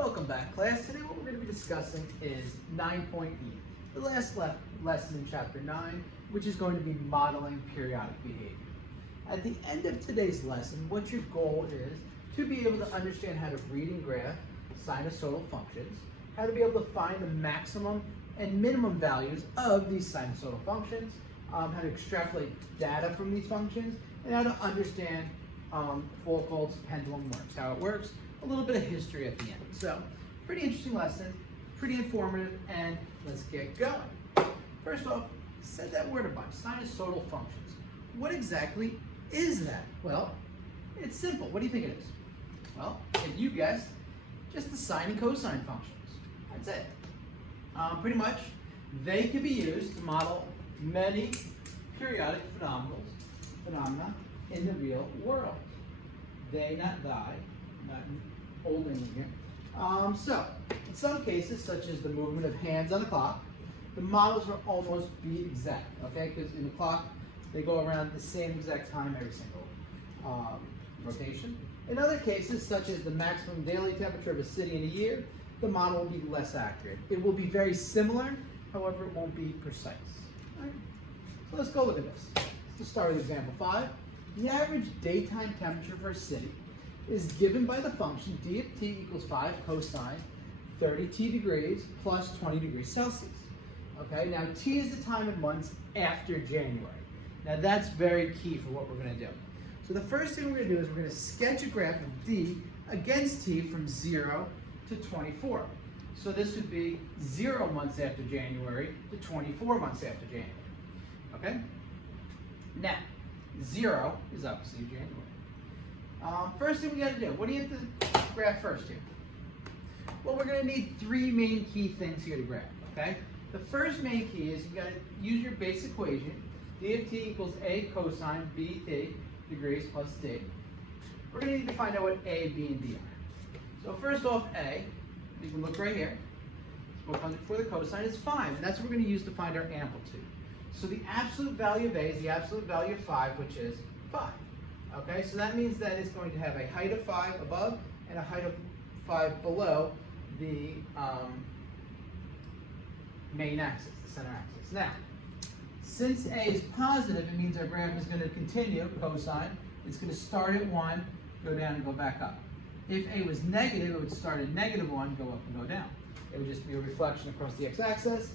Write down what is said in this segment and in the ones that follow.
Welcome back, class. Today what we're going to be discussing is 9.e, the last lesson in Chapter 9, which is going to be modeling periodic behavior. At the end of today's lesson, what your goal is to be able to understand how to read and graph sinusoidal functions, how to be able to find the maximum and minimum values of these sinusoidal functions, how to extrapolate data from these functions, and how to understand Foucault's pendulum works, how it works, a little bit of history at the end. So, pretty interesting lesson, pretty informative, and let's get going. First off, said that word a bunch, sinusoidal functions. What exactly is that? Well, it's simple. What do you think it is? Well, if you guessed, just the sine and cosine functions. That's it. Pretty much, they can be used to model many periodic phenomena in the real world. They, not thy, not old English here. So, in some cases, such as the movement of hands on a clock, the models will almost be exact, okay? Because in the clock, they go around the same exact time every single rotation. In other cases, such as the maximum daily temperature of a city in a year, the model will be less accurate. It will be very similar, however, it won't be precise. All right? So let's go look at this. Let's start with example 5. The average daytime temperature for a city is given by the function d of t equals 5 cosine 30t degrees plus 20 degrees Celsius. Okay, now t is the time in months after January. Now that's very key for what we're going to do. So the first thing we're going to do is we're going to sketch a graph of d against t from 0 to 24. So this would be 0 months after January to 24 months after January. Okay? Now, 0 is obviously January. First thing we got to do, what do you have to graph first here? Well, we're going to need 3 main key things here to graph, okay? The first main key is you got to use your base equation, d of t equals a cosine bt degrees plus d. We're going to need to find out what a, b, and d are. So first off, a, you can look right here, for the cosine is 5, and that's what we're going to use to find our amplitude. So the absolute value of a is the absolute value of 5, which is 5. Okay, so that means that it's going to have a height of 5 above and a height of 5 below the main axis, the center axis. Now, since a is positive, it means our graph is going to continue, cosine. It's going to start at 1, go down, and go back up. If a was negative, it would start at -1, go up and go down. It would just be a reflection across the x-axis.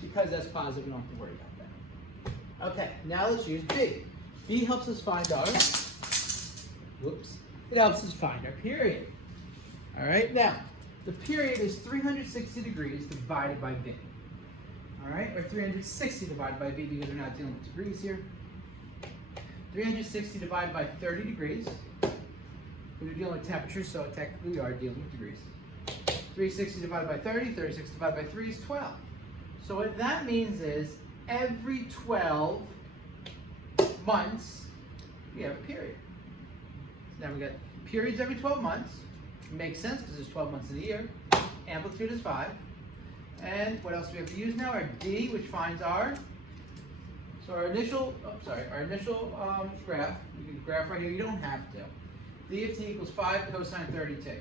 Because that's positive, we don't have to worry about that. Okay, now let's use b. b helps us find our, it helps us find our period. All right, now, the period is 360 degrees divided by b. All right, or 360 divided by b because we're not dealing with degrees here. 360 divided by 30 degrees. We're dealing with temperature, so technically we are dealing with degrees. 360 divided by 30, 36 divided by 3 is 12. So what that means is every 12 months, we have a period. So now we got periods every 12 months. It makes sense because there's 12 months in a year. Amplitude is 5. And what else do we have to use now? Our d, which finds our, so our initial, graph, you can graph right here, you don't have to. d of t equals 5 cosine 30t.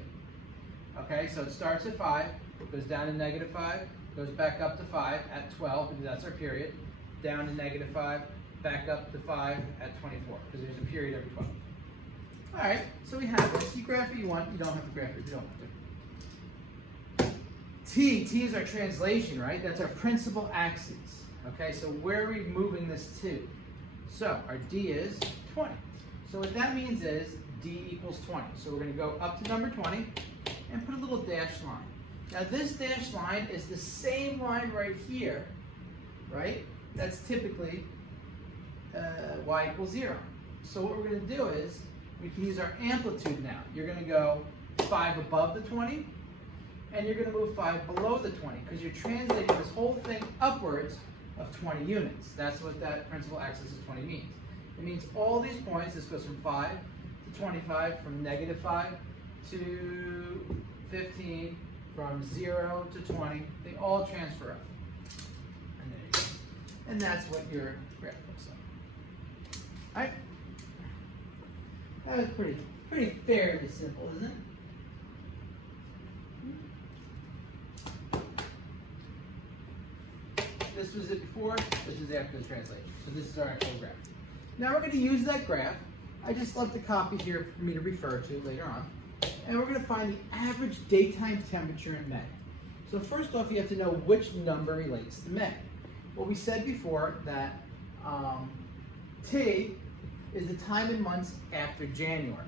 Okay, so it starts at 5, goes down to -5, goes back up to 5 at 12, because that's our period, down to -5, back up to 5 at 24, because there's a period every 12. All right, so we have this. You graph it you want, you don't have to graph it if you don't want to. T is our translation, right? That's our principal axis. Okay, so where are we moving this to? So our d is 20. So what that means is d equals 20. So we're going to go up to number 20 and put a little dashed line. Now this dashed line is the same line right here, right? That's typically y equals 0. So what we're going to do is we can use our amplitude now. You're going to go 5 above the 20, and you're going to move 5 below the 20, because you're translating this whole thing upwards of 20 units. That's what that principal axis of 20 means. It means all these points, this goes from 5 to 25, from -5 to 15, from 0 to 20, they all transfer up. And there you go. And that's what your graph looks like. All right? That was pretty fairly simple, isn't it? This was it before, this is after the translation. So this is our actual graph. Now we're going to use that graph. I just left a copy here for me to refer to later on. And we're going to find the average daytime temperature in May. So first off, you have to know which number relates to May. Well, we said before that T is the time in months after January.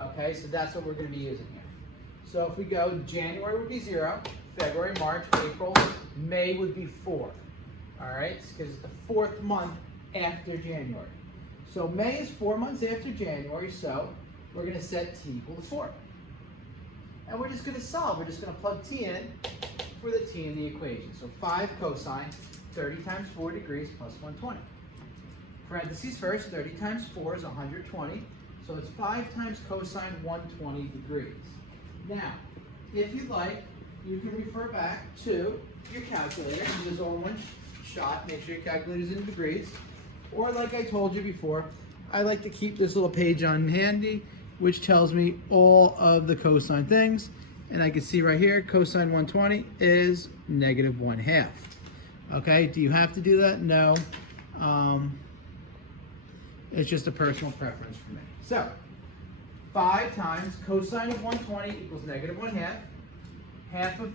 Okay, so that's what we're going to be using here. So if we go, January would be 0, February, March, April, May would be 4. All right, because it's the 4th month after January. So May is 4 months after January, so we're going to set T equal to 4. And we're just going to solve. We're just going to plug T in for the T in the equation. So 5 cosine 30 times 4 degrees plus 120. Parentheses first, 30 times 4 is 120. So it's 5 times cosine 120 degrees. Now, if you'd like, you can refer back to your calculator. Do this all in one shot. Make sure your calculator's in degrees. Or like I told you before, I like to keep this little page on handy, which tells me all of the cosine things. And I can see right here, cosine 120 is -1/2. Okay, do you have to do that? No. It's just a personal preference for me. So, 5 times cosine of 120 equals -1/2. Half of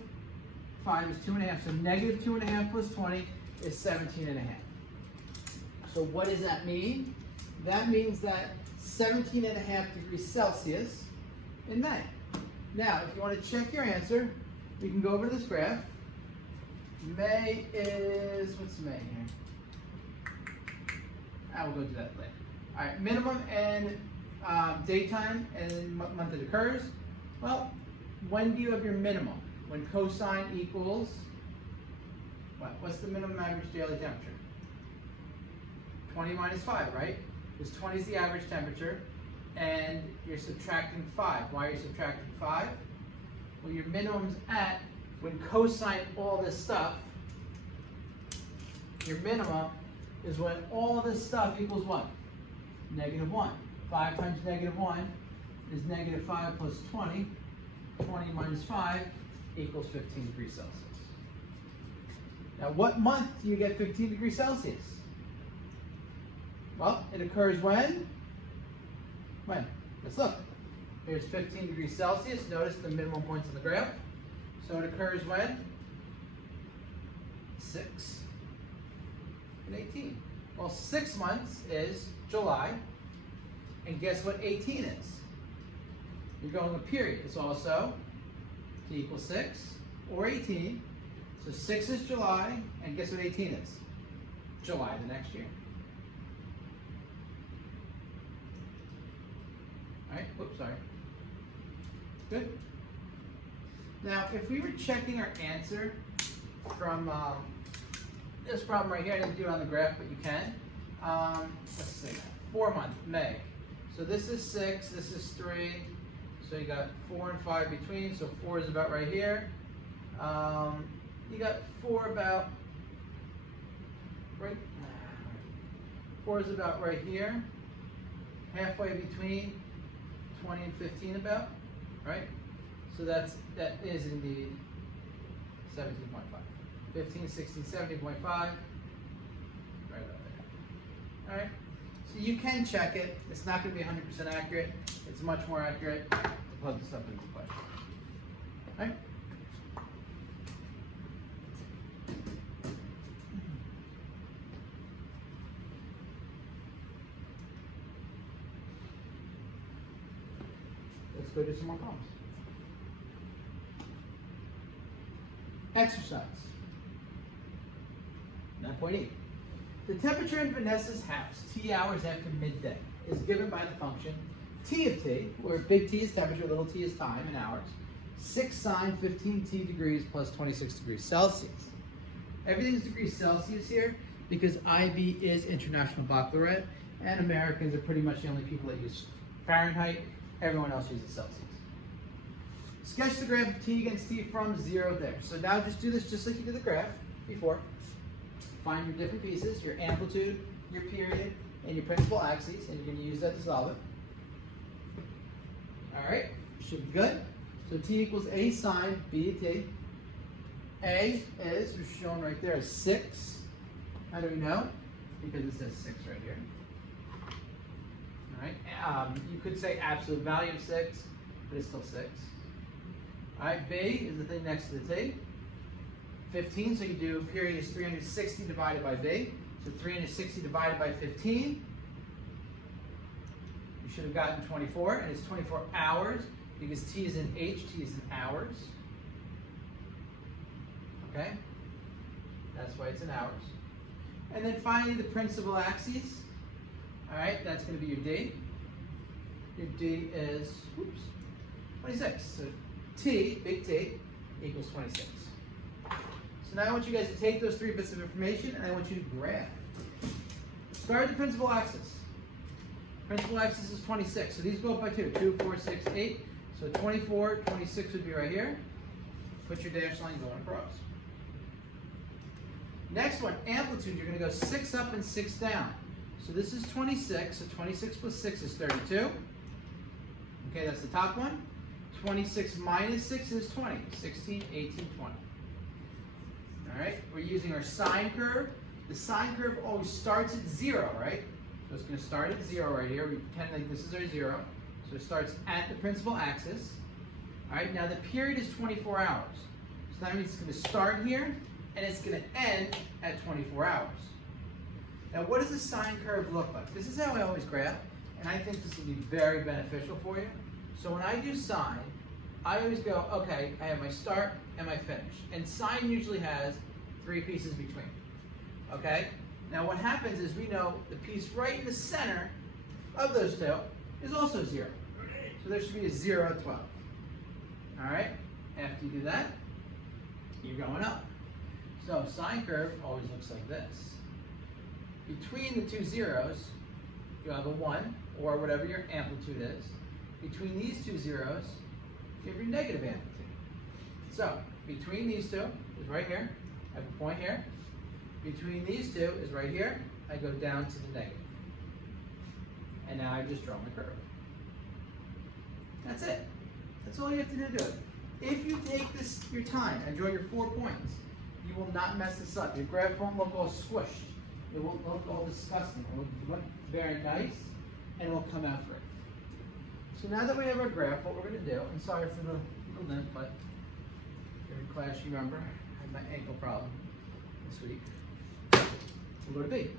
5 is 2.5, so -2.5 plus 20 is 17.5. So what does that mean? That means that 17.5 degrees Celsius in May. Now, if you want to check your answer, we can go over to this graph. May is, what's May here? I will go do that later. All right, minimum and daytime and month it occurs. Well, when do you have your minimum? When cosine equals, what? What's the minimum average daily temperature? 20 minus 5, right? Because 20 is the average temperature, and you're subtracting 5. Why are you subtracting 5? Well, your minimum's at, when cosine all this stuff, your minimum is when all this stuff equals what? -1. 5 times -1 is -5 plus 20. 20 minus 5 equals 15 degrees Celsius. Now, what month do you get 15 degrees Celsius? Well, it occurs when? When? Let's look. Here's 15 degrees Celsius. Notice the minimum points on the graph. So it occurs when? 6 and 18. Well, 6 months is July. And guess what 18 is? You're going a period. It's also T equals 6 or 18. So 6 is July, and guess what 18 is? July the next year. All right, whoops, sorry. Good. Now, if we were checking our answer from this problem right here, I didn't do it on the graph, but you can. Let's see, 4 month, May. So this is 6, this is 3. So you got 4 and 5 between, so 4 is about right here. You got 4 about right. 4 is about right here. Halfway between 20 and 15 about, right? So that is indeed 17.5. 15, 16, 17.5, right about there. All right. So you can check it. It's not going to be 100% accurate. It's much more accurate to plug this up into the question. All right? Let's go do some more problems. Exercise 9.8. The temperature in Vanessa's house, T hours after midday, is given by the function T of T, where big T is temperature, little t is time in hours, 6 sine 15t degrees plus 26 degrees Celsius. Everything's degrees Celsius here because IB is International Baccalaureate, and Americans are pretty much the only people that use Fahrenheit. Everyone else uses Celsius. Sketch the graph of T against T from 0 there. So now just do this just like you did the graph before. Find your different pieces, your amplitude, your period, and your principal axes, and you're going to use that to solve it. All right, should be good. So T equals A sine B of T. A is, we're shown right there, is 6 How do we know? Because it says 6 right here. All right. You could say absolute value of 6, but it's still 6. All right. B is the thing next to the T. 15, so you do period is 360 divided by B. So 360 divided by 15. You should have gotten 24, and it's 24 hours because T is in H, T is in hours. Okay? That's why it's in hours. And then finally, the principal axes. All right, that's going to be your D. Your D is, 26. So T, big T, equals 26. So now I want you guys to take those 3 bits of information and I want you to graph. Start at the principal axis. Principal axis is 26. So these go up by 2. 2, 4, 6, 8. So 24, 26 would be right here. Put your dash line going across. Next one, amplitude, you're going to go 6 up and 6 down. So this is 26, so 26 plus 6 is 32. Okay, that's the top one. 26 minus 6 is 20. 16, 18, 20. All right, we're using our sine curve. The sine curve always starts at 0, right? So it's going to start at 0 right here. We pretend like this is our 0. So it starts at the principal axis. All right, now the period is 24 hours. So that means it's going to start here, and it's going to end at 24 hours. Now, what does the sine curve look like? This is how I always graph, and I think this will be very beneficial for you. So when I do sine, I always go, okay, I have my start and my finish. And sine usually has 3 pieces between. Okay? Now what happens is we know the piece right in the center of those 2 is also 0. So there should be a 0 at 12. All right? After you do that, you're going up. So sine curve always looks like this. Between the 2 zeros, you have a 1, or whatever your amplitude is. Between these 2 zeros, you have your negative amplitude. So between these 2 is right here. I have a point here. Between these 2 is right here. I go down to the negative. And now I just draw my curve. That's it. That's all you have to do. If you take this your time and draw your 4 points, you will not mess this up. Your graph won't look all squished. It won't look all disgusting. It will look very nice, and it will come out great. So now that we have our graph, what we're going to do, and sorry for the little limp, but every class you remember, I had my ankle problem this week. We'll go to B.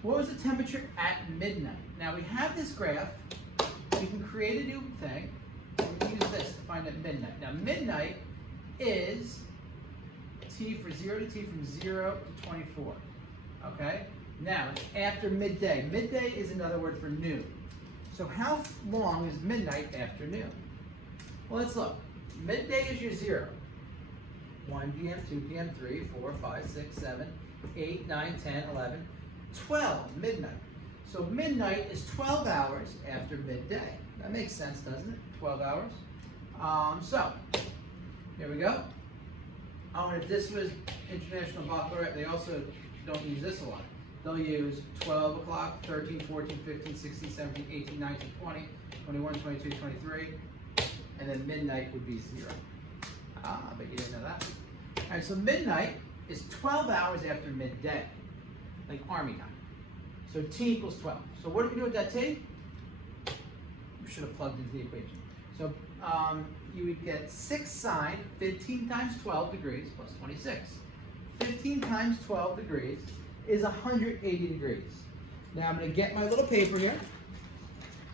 What was the temperature at midnight? Now we have this graph. We can create a new thing. We can use this to find at midnight. Now midnight is T for 0 to T from 0 to 24. Okay? Now, it's after midday. Midday is another word for noon. So how long is midnight after noon? Well, let's look. Midday is your 0. 1 p.m., 2 p.m., 3, 4, 5, 6, 7, 8, 9, 10, 11, 12, midnight. So midnight is 12 hours after midday. That makes sense, doesn't it? 12 hours. So, here we go. Oh, and if this was International Baccalaureate, they also don't use this a lot. They'll use 12 o'clock, 13, 14, 15, 16, 17, 18, 19, 20, 21, 22, 23, and then midnight would be 0. Ah, I bet you didn't know that. All right, so midnight is 12 hours after midday, like Army time. So T equals 12. So what do we do with that T? We should have plugged into the equation. So you would get 6 sine 15 times 12 degrees plus 26. 15 times 12 degrees is 180 degrees. Now I'm going to get my little paper here.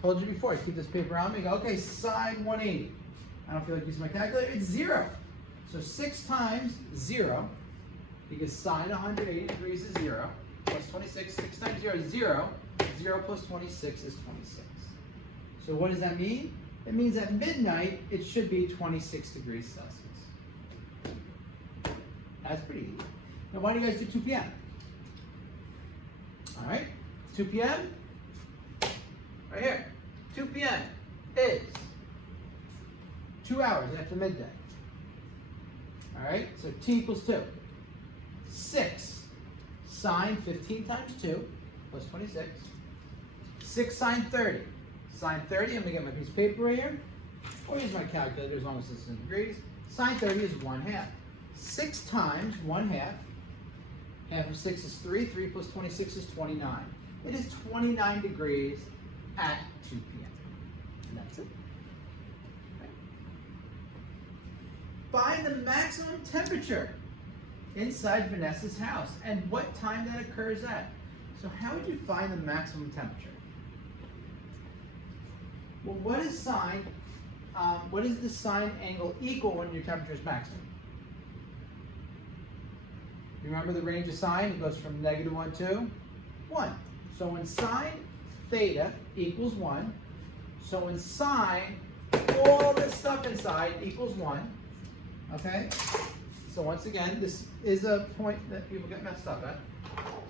Told you before, I keep this paper on me. Go, okay, sine 180. I don't feel like using my calculator. It's 0. So 6 times 0, because sine 180 degrees is 0, plus 26. 6 times 0 is 0. 0 plus 26 is 26. So what does that mean? It means at midnight, it should be 26 degrees Celsius. That's pretty easy. Now why do you guys do 2 p.m.? All right, 2 p.m. right here. 2 p.m. is 2 hours after midday. All right, so T equals 2. 6 sine 15 times 2 plus 26. 6 sine 30. Sine 30, I'm going to get my piece of paper right here. I'll use my calculator as long as this is in degrees. Sine 30 is 1/2. 6 times 1/2 Half of 6 is 3. 3 plus 26 is 29. It is 29 degrees at 2 p.m. And that's it. Okay. Find the maximum temperature inside Vanessa's house and what time that occurs at. So how would you find the maximum temperature? Well, what is the sine angle equal when your temperature is maximum? Remember the range of sine? It goes from -1 to 1. So when sine theta equals 1, so when sine, all this stuff inside equals 1, okay? So once again, this is a point that people get messed up at.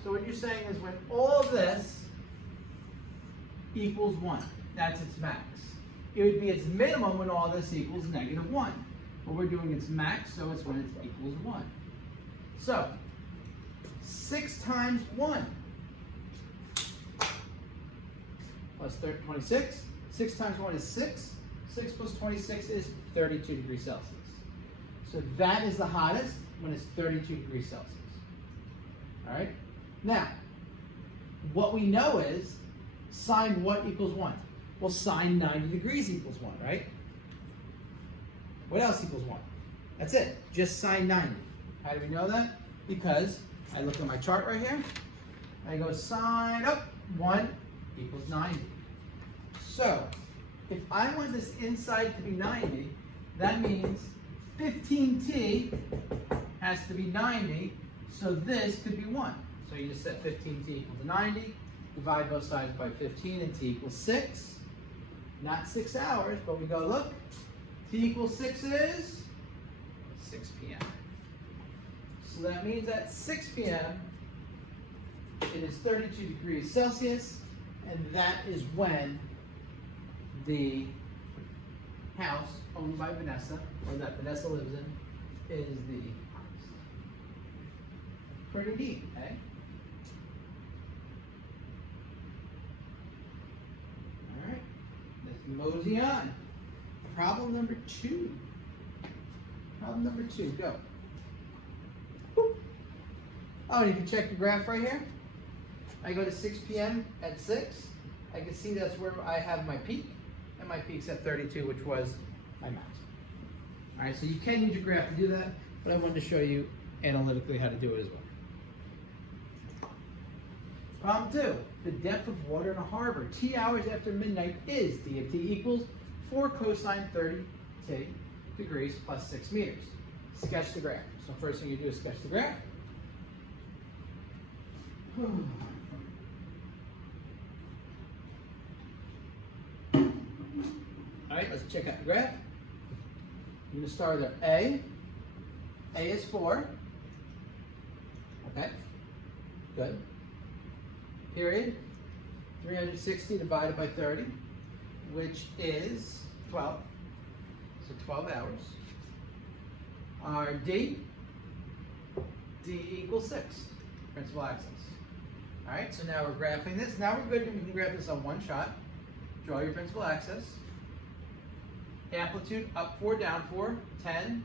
So what you're saying is when all this equals 1, that's its max. It would be its minimum when all this equals -1. But we're doing its max, so it's when it equals 1. So 6 times 1 plus 26. 6 times 1 is 6. 6 plus 26 is 32 degrees Celsius. So that is the hottest when it's 32 degrees Celsius. All right? Now, what we know is sine what equals 1? Well, sine 90 degrees equals 1, right? What else equals 1? That's it, just sine 90. How do we know that? Because I look at my chart right here. I go sine up 1 equals 90. So, if I want this inside to be 90, that means 15t has to be 90, so this could be 1. So you just set 15t equal to 90, divide both sides by 15, and t equals 6. Not 6 hours, but we go, look, t equals 6 is 6 p.m. So that means at 6 p.m., it is 32 degrees Celsius, and that is when the house owned by Vanessa, or that Vanessa lives in, is the hottest. Pretty neat, eh? All right, let's mosey on. Problem number 2. Problem number 2, go. Whoop. Oh, and if you check the graph right here, I go to 6 p.m. at 6. I can see that's where I have my peak, and my peak's at 32, which was my maximum. All right, so you can use your graph to do that, but I wanted to show you analytically how to do it as well. Problem 2, the depth of water in a harbor t hours after midnight is d of t equals 4 cosine 30t degrees plus 6 meters. Sketch the graph. So first thing you do is sketch the graph. All right, let's check out the graph. I'm going to start at A. A is 4. Okay, good. Period. 360 divided by 30, which is 12. So 12 hours. Our D equals 6, principal axis. All right, so now we're graphing this. Now we're good. We can graph this on one shot. Draw your principal axis. Amplitude up 4, down 4, 10,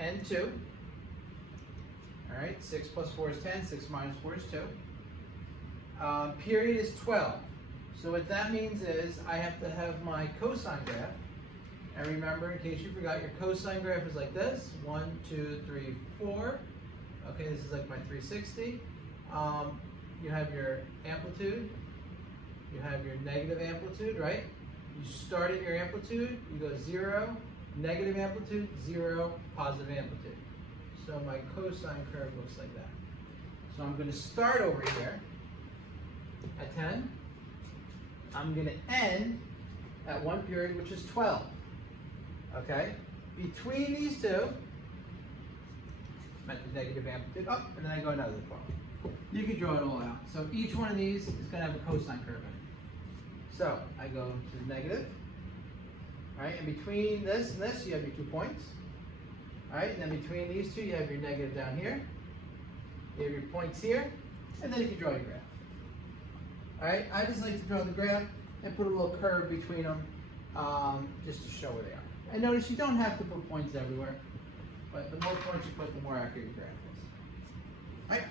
and 2. All right, 6 plus 4 is 10, 6 minus 4 is 2. Period is 12. So what that means is I have to have my cosine graph. And remember, in case you forgot, your cosine graph is like this. 1, 2, 3, 4. Okay, this is like my 360. You have your amplitude. You have your negative amplitude, right? You start at your amplitude, you go 0, negative amplitude, 0, positive amplitude. So my cosine curve looks like that. So I'm going to start over here at 10. I'm going to end at 1 period, which is 12. Okay? Between these two, met the negative amplitude up, and then I go another 12. You can draw it all out. So each one of these is going to have a cosine curve in it. So I go to the negative. All right, and between this and this, you have your 2 points. All right, and then between these two, you have your negative down here. You have your points here, and then you can draw your graph. All right, I just like to draw the graph and put a little curve between them just to show where they are. And notice you don't have to put points everywhere, but the more points you put, the more accurate your graph is. All right,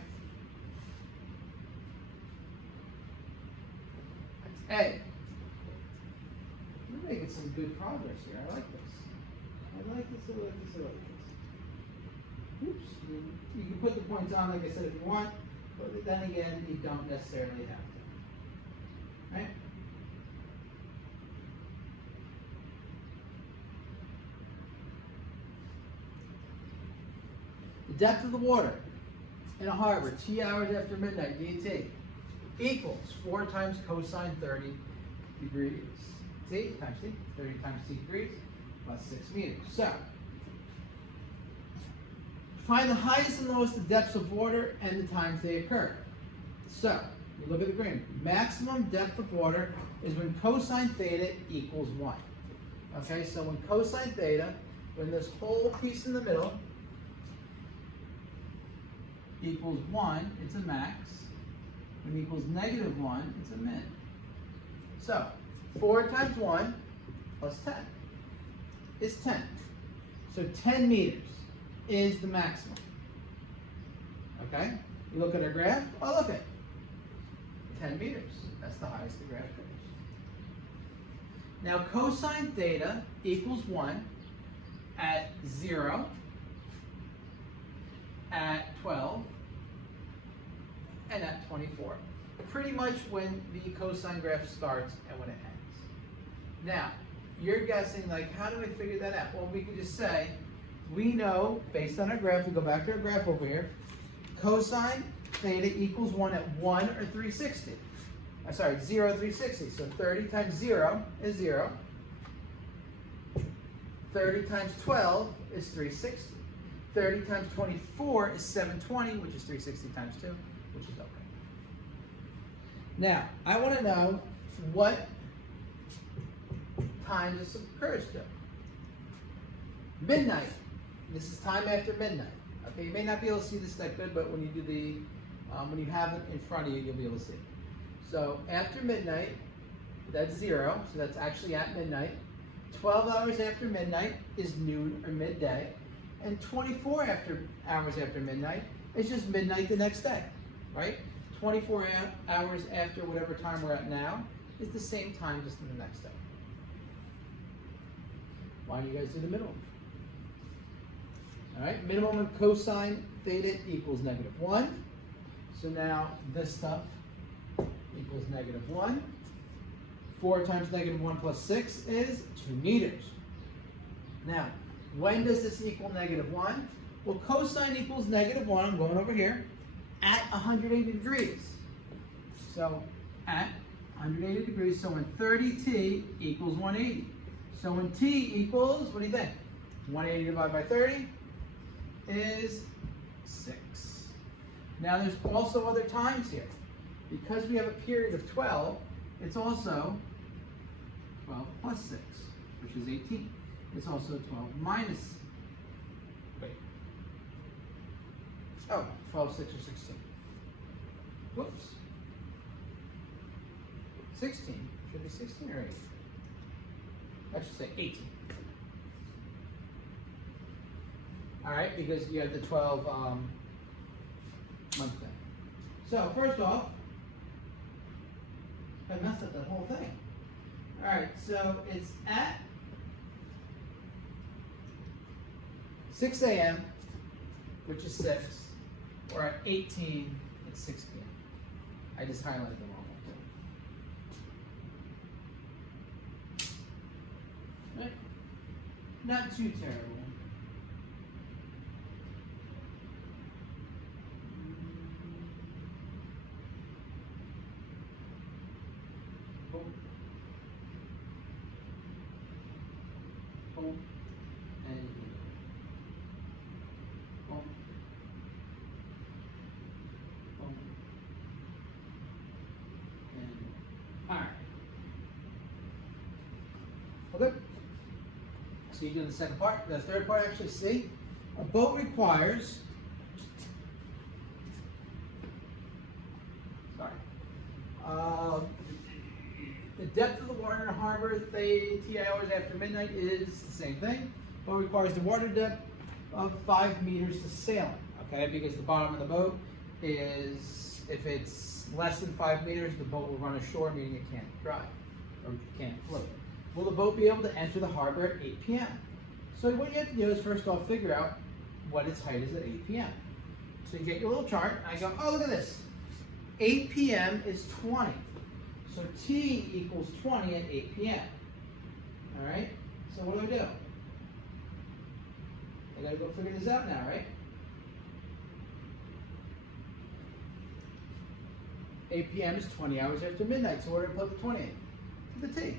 A. We're making some good progress here. I like this. I like this, I like this, I like this. Oops. You can put the points on, like I said, if you want, but then again, you don't necessarily have to. Right? The depth of the water in a harbor 2 hours after midnight, DT, equals 4 times cosine 30 degrees. T times T, 30 times T degrees, plus 6 meters. So, find the highest and lowest depths of water and the times they occur. So, you look at the green. Maximum depth of water is when cosine theta equals 1. Okay, so when cosine theta, when this whole piece in the middle equals 1, it's a max. When it equals negative 1, it's a min. So, 4 times 1 plus 10 is 10. So 10 meters is the maximum. Okay? You look at our graph. Oh, look at 10 meters. That's the highest the graph goes. Now, cosine theta equals 1 at 0, at 12, and at 24. Pretty much when the cosine graph starts and when it ends. Now, you're guessing, like, how do I figure that out? Well, we can just say, we know, based on our graph, we go back to our graph over here, cosine theta equals 1 at 1 or 360. 0 or 360. So 30 times 0 is 0. 30 times 12 is 360. 30 times 24 is 720, which is 360 times 2, which is okay. Now, I want to know what time this occurs to. Midnight. This is time after midnight. Okay, you may not be able to see this that good, but when you do the, when you have it in front of you, you'll be able to see it. So after midnight, that's 0, so that's actually at midnight. 12 hours after midnight is noon or midday, and 24 hours after midnight is just midnight the next day, right? 24 hours after whatever time we're at now is the same time just in the next day. Why don't you guys do the minimum? All right, minimum of cosine theta equals -1. So now this stuff equals -1. 4 times -1 plus 6 is 2 meters. Now, when does this equal -1? Well, cosine equals -1, I'm going over here, at 180 degrees. So, at 180 degrees, so when 30t equals 180. So when t equals, what do you think? 180 divided by 30 is 6. Now there's also other times here. Because we have a period of 12, it's also 12 plus 6, which is 18. It's also 12 minus, wait. Oh, 12, 6, or 16. Whoops. 16. Should be 16 or 18? I should say 18. All right, because you have the 12 month thing. So first off, I messed up the whole thing. All right, so it's at 6 a.m., which is 6, or at 18, it's 6 p.m. I just highlighted the wrong one. Right? Not too terrible. And all right. Okay. So you do the second part. The third part, actually, see, a boat requires. The depth of the water in a harbor, say, T hours after midnight is the same thing, but requires the water depth of 5 meters to sail it, okay? Because the bottom of the boat is, if it's less than 5 meters, the boat will run ashore, meaning it can't drive or can't float. Will the boat be able to enter the harbor at 8 p.m.? So what you have to do is first off figure out what its height is at 8 p.m. So you get your little chart, and I go, oh, look at this. 8 p.m. is 20. So T equals 20 at 8 p.m. All right? So what do? I gotta go figure this out now, right? 8 p.m. is 20 hours after midnight, so where do I plug the 20 in? To the T.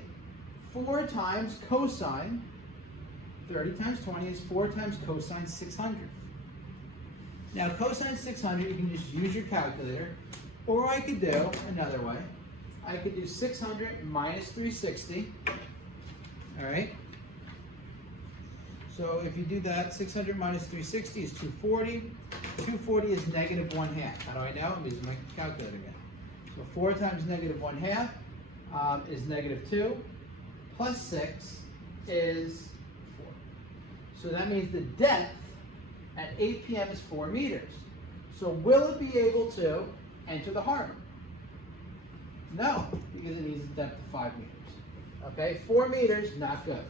4 times cosine, 30 times 20 is 4 times cosine 600. Now cosine 600, you can just use your calculator, or I could do another way. I could do 600 minus 360, all right? So if you do that, 600 minus 360 is 240. 240 is negative 1/2. How do I know? I'm using my calculator again. So 4 times negative 1/2 is negative 2, plus 6 is 4. So that means the depth at 8 p.m. is 4 meters. So will it be able to enter the harbor? No, because it needs a depth of 5 meters. Okay, 4 meters, not good.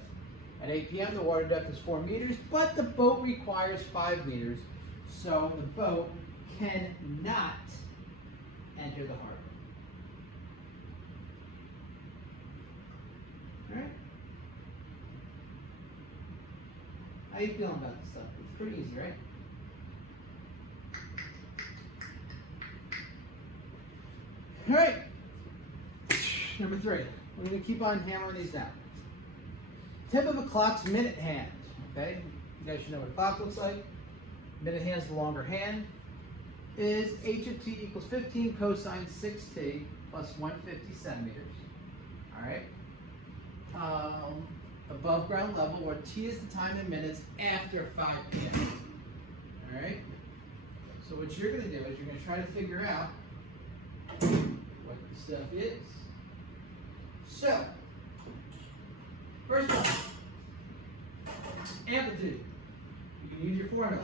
At 8 p.m. the water depth is 4 meters, but the boat requires 5 meters, so the boat cannot enter the harbor. All right? How you feeling about this stuff? It's pretty easy, right? All right. Number 3. We're going to keep on hammering these down. Tip of a clock's minute hand. Okay? You guys should know what a clock looks like. Minute hand's the longer hand. Is h of t equals 15 cosine 6t plus 150 centimeters. All right? Above ground level, where t is the time in minutes after 5 p.m. All right? So what you're going to do is you're going to try to figure out what the stuff is. So, first one, amplitude. You can use your formula.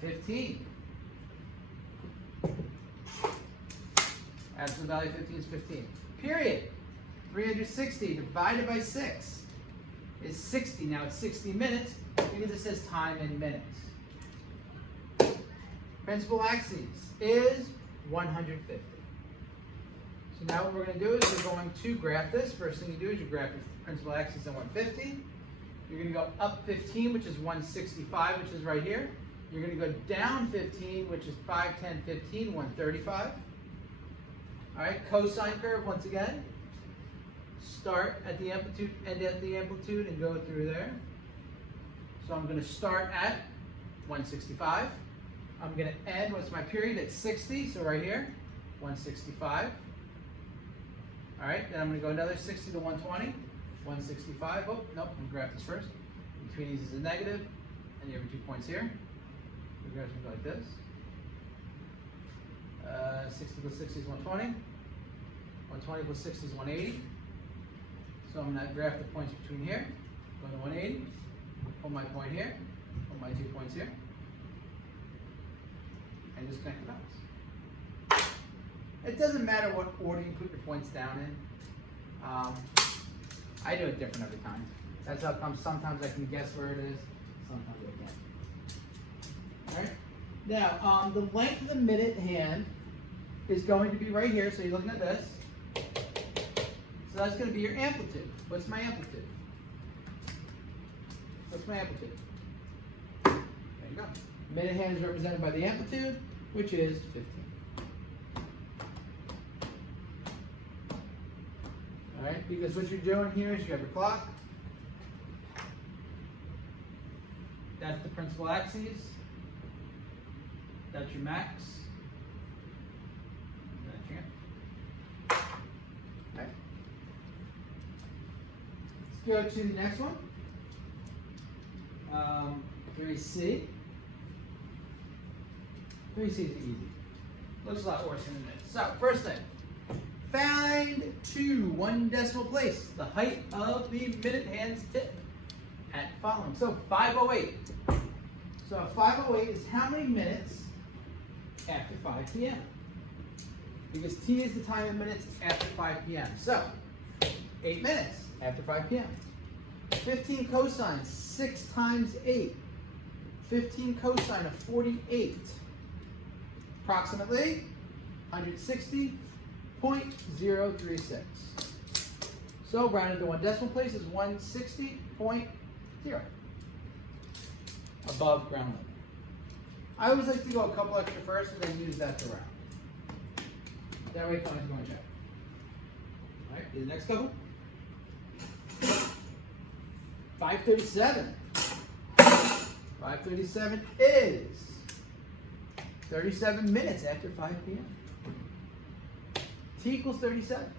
15. Absolute value of 15 is 15. Period. 360 divided by 6 is 60. Now it's 60 minutes because it says time in minutes. Principal axis is 150. So now what we're going to do is we're going to graph this. First thing you do is you graph the principal axis at 150. You're going to go up 15, which is 165, which is right here. You're going to go down 15, which is 5, 10, 15, 135. All right, cosine curve once again. Start at the amplitude, end at the amplitude, and go through there. So I'm going to start at 165. I'm going to end, what's my period, at 60, so right here, 165. All right, then I'm going to go another 60 to 120, 165. Oh, nope, I'm going to graph this first. Between these is a negative, and you have 2 points here. The graph's going to go like this. 60 plus 60 is 120. 120 plus 60 is 180. So I'm going to graph the points between here. Go to 180. Pull my point here. Pull my 2 points here. And just connect the dots. It doesn't matter what order you put your points down in. I do it different every time. That's how it comes. Sometimes I can guess where it is. Sometimes I can't. All right. Now, the length of the minute hand is going to be right here. So you're looking at this. So that's going to be your amplitude. What's my amplitude? What's my amplitude? There you go. Minute hand is represented by the amplitude, which is 15. All right, because what you're doing here is you have your clock. That's the principal axis. That's your max. That's your amp. Okay. Let's go to the next one. 3C. 3C is easy. Looks a lot worse than this. So, first thing. Find to 1 decimal place the height of the minute hand's tip at following. So 508. So 508 is how many minutes after 5 p.m. Because t is the time in minutes after 5 p.m. So, 8 minutes after 5 p.m. 15 cosine 6 times 8. 15 cosine of 48. Approximately 160.036. So rounded to one decimal place is 160.0. Above ground level. I always like to go a couple extra first and then use that to round. That way time's going to check. Alright, do the next couple. 537. 537 is 37 minutes after 5 p.m. T equals 37.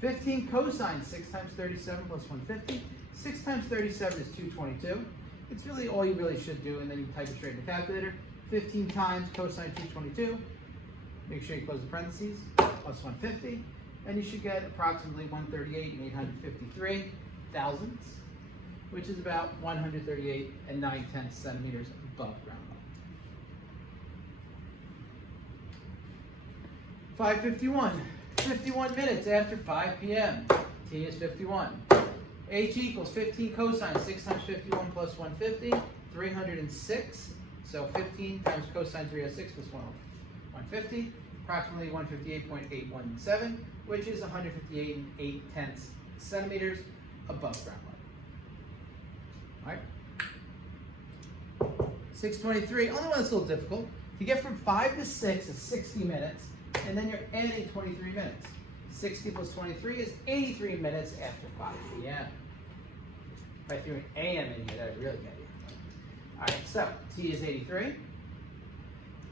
15 cosine 6 times 37 plus 150. 6 times 37 is 222. It's really all you really should do, and then you type it straight in the calculator. 15 times cosine 222. Make sure you close the parentheses. Plus 150. And you should get approximately 138 and 853 thousandths, which is about 138 and 9/10 centimeters above ground level. 5:51. 51 minutes after 5 p.m. T is 51. H equals 15 cosine 6 times 51 plus 150, 306. So 15 times cosine 306 plus 150, approximately 158.817, which is 158 and 8/10 centimeters above ground level. All right. 623. Only one that's a little difficult. To get from 5 to 6 is 60 minutes, and then you're adding 23 minutes. 60 plus 23 is 83 minutes after 5 p.m. If I threw an AM in here, that would really get you. All right, so T is 83.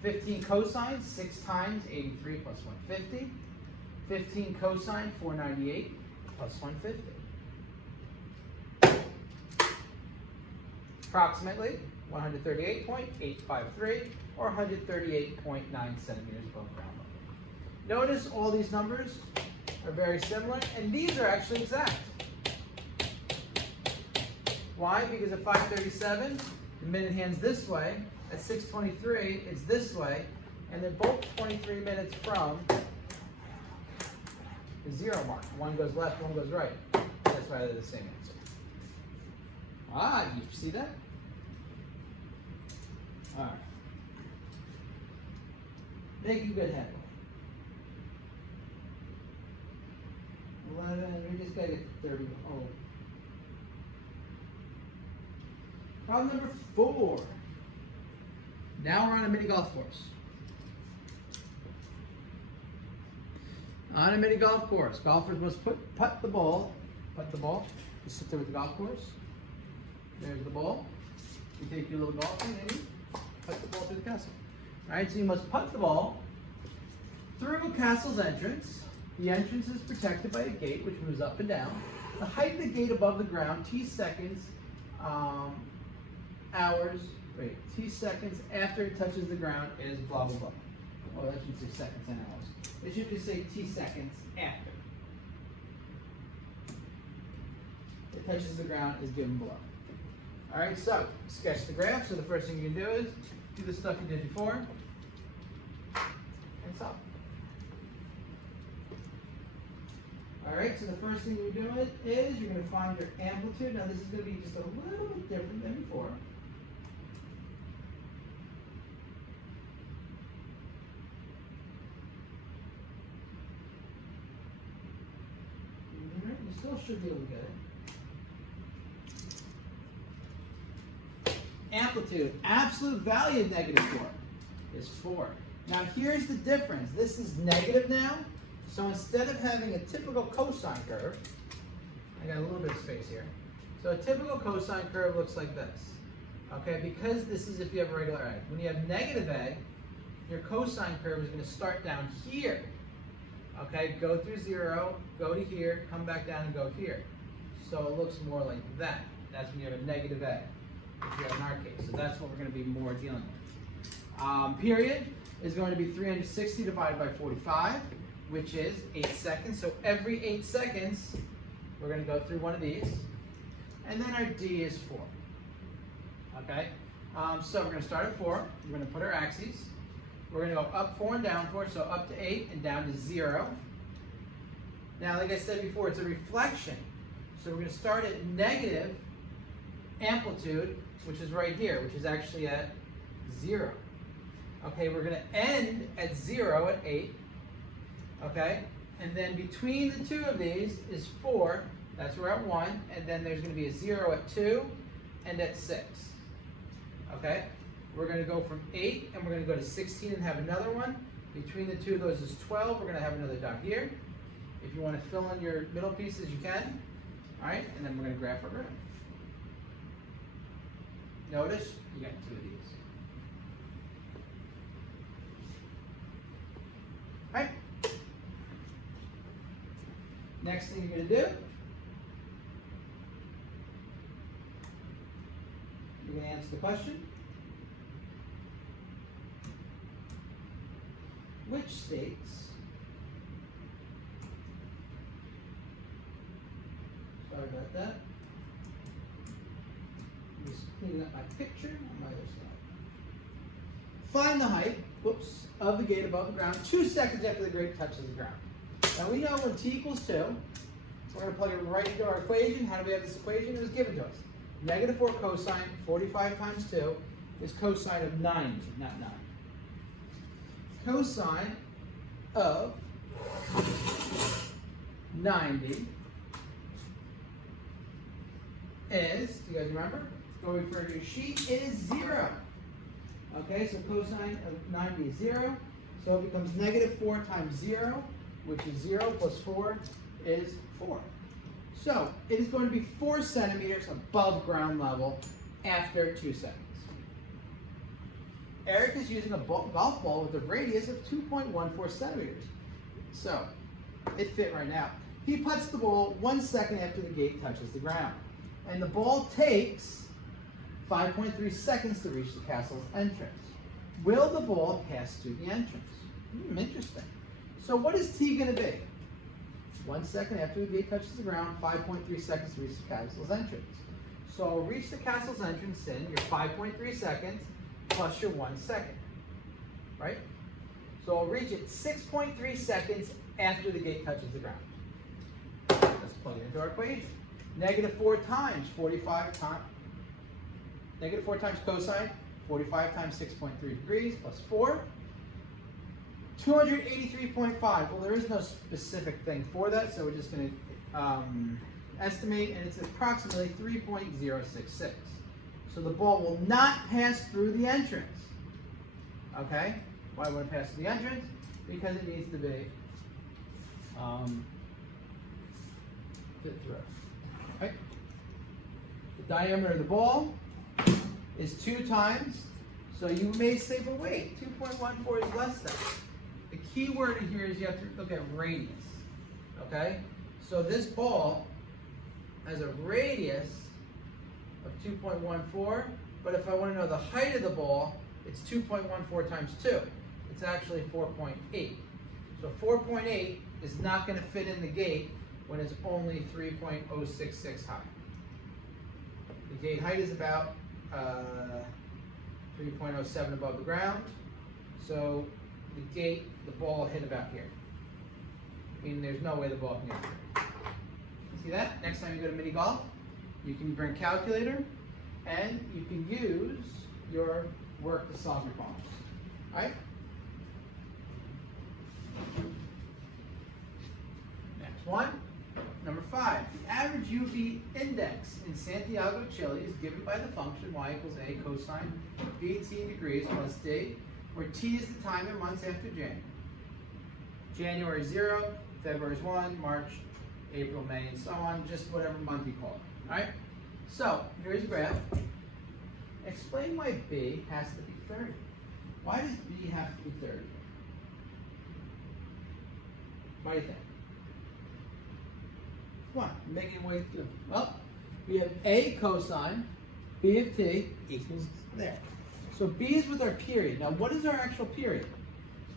15 cosine, 6 times 83 plus 150. 15 cosine, 498 plus 150. Approximately 138.853 or 138.9 centimeters above ground level. Notice all these numbers are very similar, and these are actually exact. Why? Because at 5:37, the minute hand's this way. At 6:23, it's this way, and they're both 23 minutes from the 0 mark. One goes left, one goes right. That's why they're the same answer. Ah, you see that? All right. Making good headway. 11, we just gotta get to 30. Oh. Problem number 4. Now we're on a mini golf course. On a mini golf course, golfers must putt the ball. You sit there with the golf course. There's the ball. You take your little golf thing and you putt the ball through the castle. All right, so you must putt the ball through a castle's entrance. The entrance is protected by a gate which moves up and down. The height of the gate above the ground, T seconds after it touches the ground is blah, blah, blah. Well, that should say seconds and hours. It should just say T seconds after it touches the ground is given below. All right, so sketch the graph. So the first thing you can do is do the stuff you did before and solve. All right, so the first thing you're doing is you're going to find your amplitude. Now this is going to be just a little bit different than before. All right, you still should be able to get it. Amplitude, absolute value of -4 is 4. Now here's the difference. This is negative now. So instead of having a typical cosine curve, I got a little bit of space here. So a typical cosine curve looks like this. Okay, because this is if you have a regular A. When you have negative A, your cosine curve is going to start down here. Okay, go through 0, go to here, come back down and go here. So it looks more like that. That's when you have a negative A, which we have in our case. So that's what we're going to be more dealing with. Period is going to be 360 divided by 45. Which is 8 seconds. So every 8 seconds, we're going to go through one of these. And then our D is 4. Okay? So we're going to start at 4. We're going to put our axes. We're going to go up 4 and down 4, so up to 8 and down to 0. Now, like I said before, it's a reflection. So we're going to start at negative amplitude, which is right here, which is actually at 0. Okay, we're going to end at 0 at 8. Okay, and then between the two of these is 4. That's we're at 1, and then there's going to be a 0 at 2 and at 6. Okay, we're going to go from 8 and we're going to go to 16 and have another one. Between the two of those is 12. We're going to have another dot here. If you want to fill in your middle pieces, you can. All right, and then we're going to graph our graph. Notice you got 2 of these. All right. Next thing you're going to do, you're going to answer the question. Which states, sorry about that, I'm just cleaning up my picture on my other side. Find the height, whoops, of the gate above the ground 2 seconds after the gate touches the ground. Now we know when t equals 2, we're going to plug it right into our equation. How do we have this equation? It was given to us. Negative 4 cosine, 45 times 2, is cosine of 90, not 9. Cosine of 90 is, do you guys remember? Go refer to your sheet, it is 0. Okay, so cosine of 90 is 0. So it becomes negative 4 times 0, which is 0 plus 4 is 4. So it is going to be 4 centimeters above ground level after 2 seconds. Eric is using a golf ball with a radius of 2.14 centimeters. So it fit right now. He puts the ball 1 second after the gate touches the ground. And the ball takes 5.3 seconds to reach the castle's entrance. Will the ball pass through the entrance? Interesting. So what is t going to be? 1 second after the gate touches the ground, 5.3 seconds to reach the castle's entrance. So I'll reach the castle's entrance in your 5.3 seconds plus your 1 second, right? So I'll reach it 6.3 seconds after the gate touches the ground. Let's plug it into our equation. Negative 4 times 45 times, negative 4 times cosine, 45 times 6.3 degrees plus 4. 283.5. Well, there is no specific thing for that, so we're just going to estimate, and it's approximately 3.066. So the ball will not pass through the entrance. Okay? Why would it pass through the entrance? Because it needs to be fit through. Okay? The diameter of the ball is 2 times. So you may say, but wait, 2.14 is less than. The key word in here is you have to look at radius. Okay? So this ball has a radius of 2.14, but if I want to know the height of the ball, it's 2.14 times 2. It's actually 4.8. So 4.8 is not going to fit in the gate when it's only 3.066 high. The gate height is about 3.07 above the ground. So the gate, the ball hit about here. Meaning there's no way the ball can get here. See that? Next time you go to mini golf, you can bring a calculator and you can use your work to solve your problems. All right? Next one, number 5. The average UV index in Santiago, Chile is given by the function y equals a cosine bt degrees plus d, where t is the time in months after January. January 0, February is 1, March, April, May, and so on, just whatever month you call it. All right? So, here's a graph. Explain why B has to be 30. Why does B have to be 30? Why do you think? Come on, make it way through. Well, we have A cosine, B of t equals there. So B is with our period. Now, what is our actual period?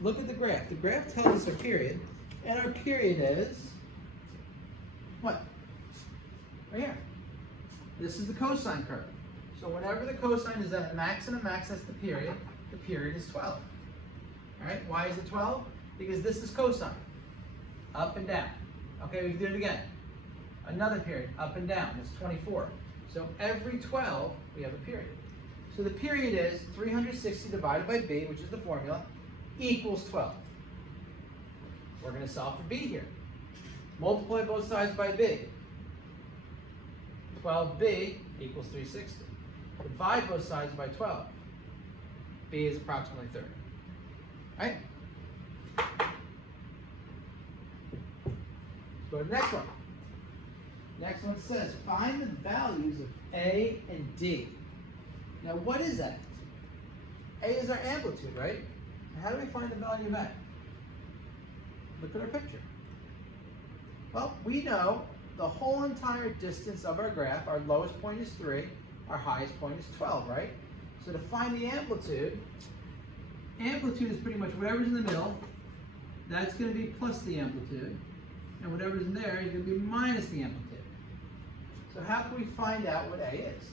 Look at the graph. The graph tells us our period, and our period is what? Right here. This is the cosine curve. So whenever the cosine is at a max and a max, that's the period is 12. All right, why is it 12? Because this is cosine, up and down. Okay, we can do it again. Another period, up and down, that's 24. So every 12, we have a period. So the period is 360 divided by b, which is the formula, equals 12. We're going to solve for b here. Multiply both sides by b. 12b equals 360. Divide both sides by 12. b is approximately 30. Right? Let's go to the next one. Next one says, find the values of A and D. Now what is that? A is our amplitude, right? How do we find the value of A? Look at our picture. Well, we know the whole entire distance of our graph, our lowest point is 3, our highest point is 12, right? So to find the amplitude is pretty much whatever's in the middle, that's going to be plus the amplitude, and whatever's in there is going to be minus the amplitude. So how can we find out what A is?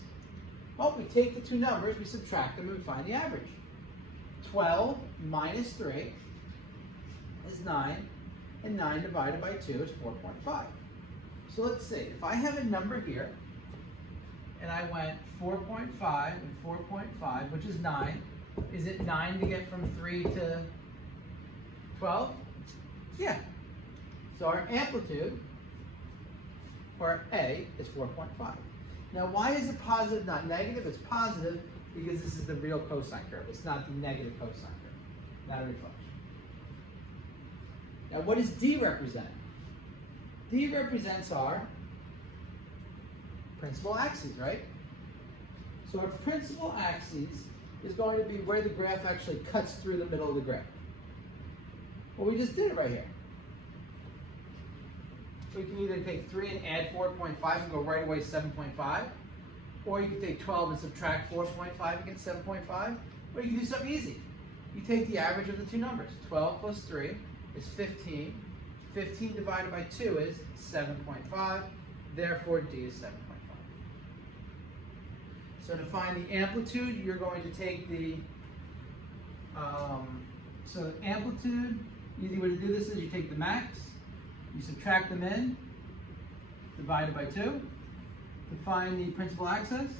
Well, we take the two numbers, we subtract them, and we find the average. 12 minus 3 is 9, and 9 divided by 2 is 4.5. So let's see, if I have a number here, and I went 4.5 and 4.5, which is 9, is it 9 to get from 3 to 12? Yeah. So our amplitude, or A, is 4.5. Now why is it positive, not negative? It's positive because this is the real cosine curve. It's not the negative cosine curve, not a reflection. Now what does D represent? D represents our principal axes, right? So our principal axis is going to be where the graph actually cuts through the middle of the graph. Well, we just did it right here. We can either take 3 and add 4.5 and go right away 7.5, or you can take 12 and subtract 4.5 against 7.5, or you can do something easy. You take the average of the two numbers. 12 plus 3 is 15. 15 divided by 2 is 7.5. Therefore, D is 7.5. So to find the amplitude, you're going to take the, so amplitude, easy way to do this is you take the max, you subtract them in, divided by 2. To find the principal axis,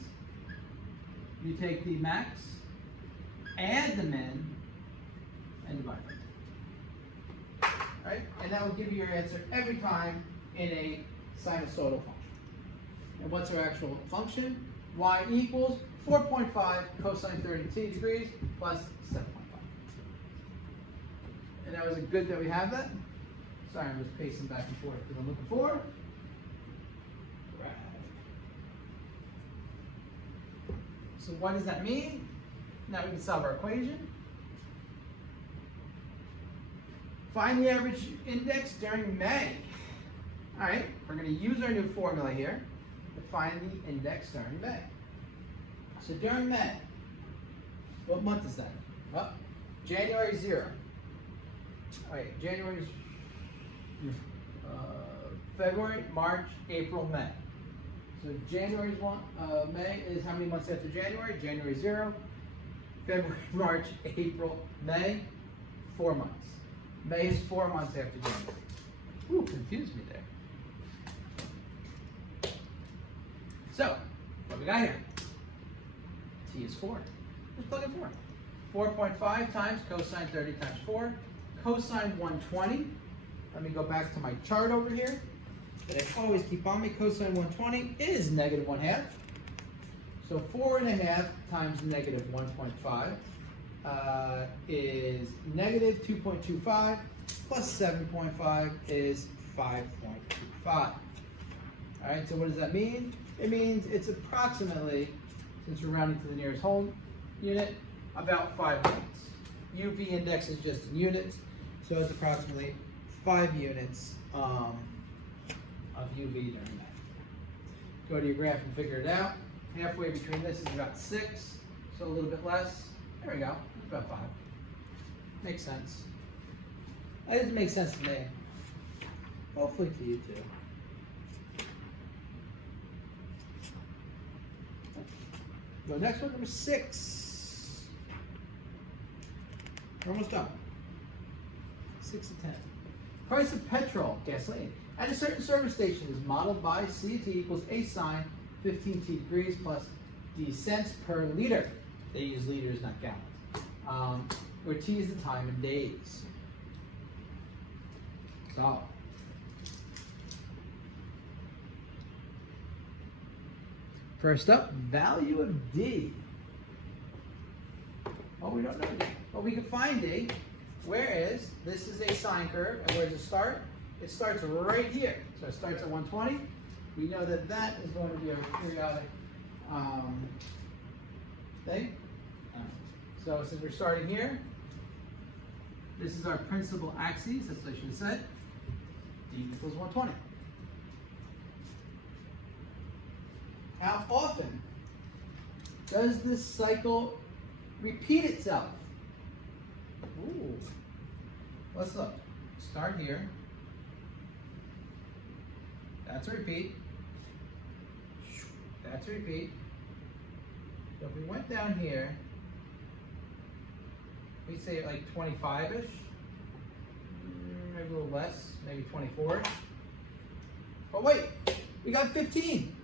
you take the max, add them in, and divide by 2. Right? And that will give you your answer every time in a sinusoidal function. And what's our actual function? Y equals 4.5 cosine 30 degrees plus 7.5. And that was good that we have that. Sorry, I'm just pacing back and forth because I'm looking for. Right. So what does that mean? Now we can solve our equation. Find the average index during May. All right, we're going to use our new formula here to find the index during May. So during May, what month is that? Well, January 0. All right, January, February, March, April, May. So January's one, May is how many months after January? January 0, February, March, April, May, 4 months. May is 4 months after January. Ooh, confused me there. So, what we got here? T is 4. Let's plug in 4. 4.5 times cosine 30 times 4. Cosine 120. Let me go back to my chart over here that I always keep on me. Cosine 120 is negative 1/2. So 4.5 times negative 1.5 is negative 2.25 plus 7.5 is 5.25. All right, so what does that mean? It means it's approximately, since we're rounding to the nearest whole unit, about 5 units. UV index is just in units, so it's approximately 5 units of UV during that. Go to your graph and figure it out. Halfway between this is about 6, so a little bit less. There we go, about 5. Makes sense. That doesn't make sense to me. Hopefully to you too. Go next one, number 6. We're almost done. 6 to 10. Price of petrol, gasoline, at a certain service station is modeled by CT equals A sine 15t degrees plus d cents per liter. They use liters, not gallons. Where t is the time in days. So, first up, value of d. Oh, we don't know d. But we can find d. Where is, this is a sine curve, and where does it start? It starts right here. So it starts at 120. We know that that is going to be a periodic thing. So since we're starting here, this is our principal axis, that's what I should have said. D equals 120. How often does this cycle repeat itself? Ooh. Let's look. Start here. That's a repeat. That's a repeat. So if we went down here, we'd say like 25-ish. Maybe a little less, maybe 24-ish. But wait, we got 15.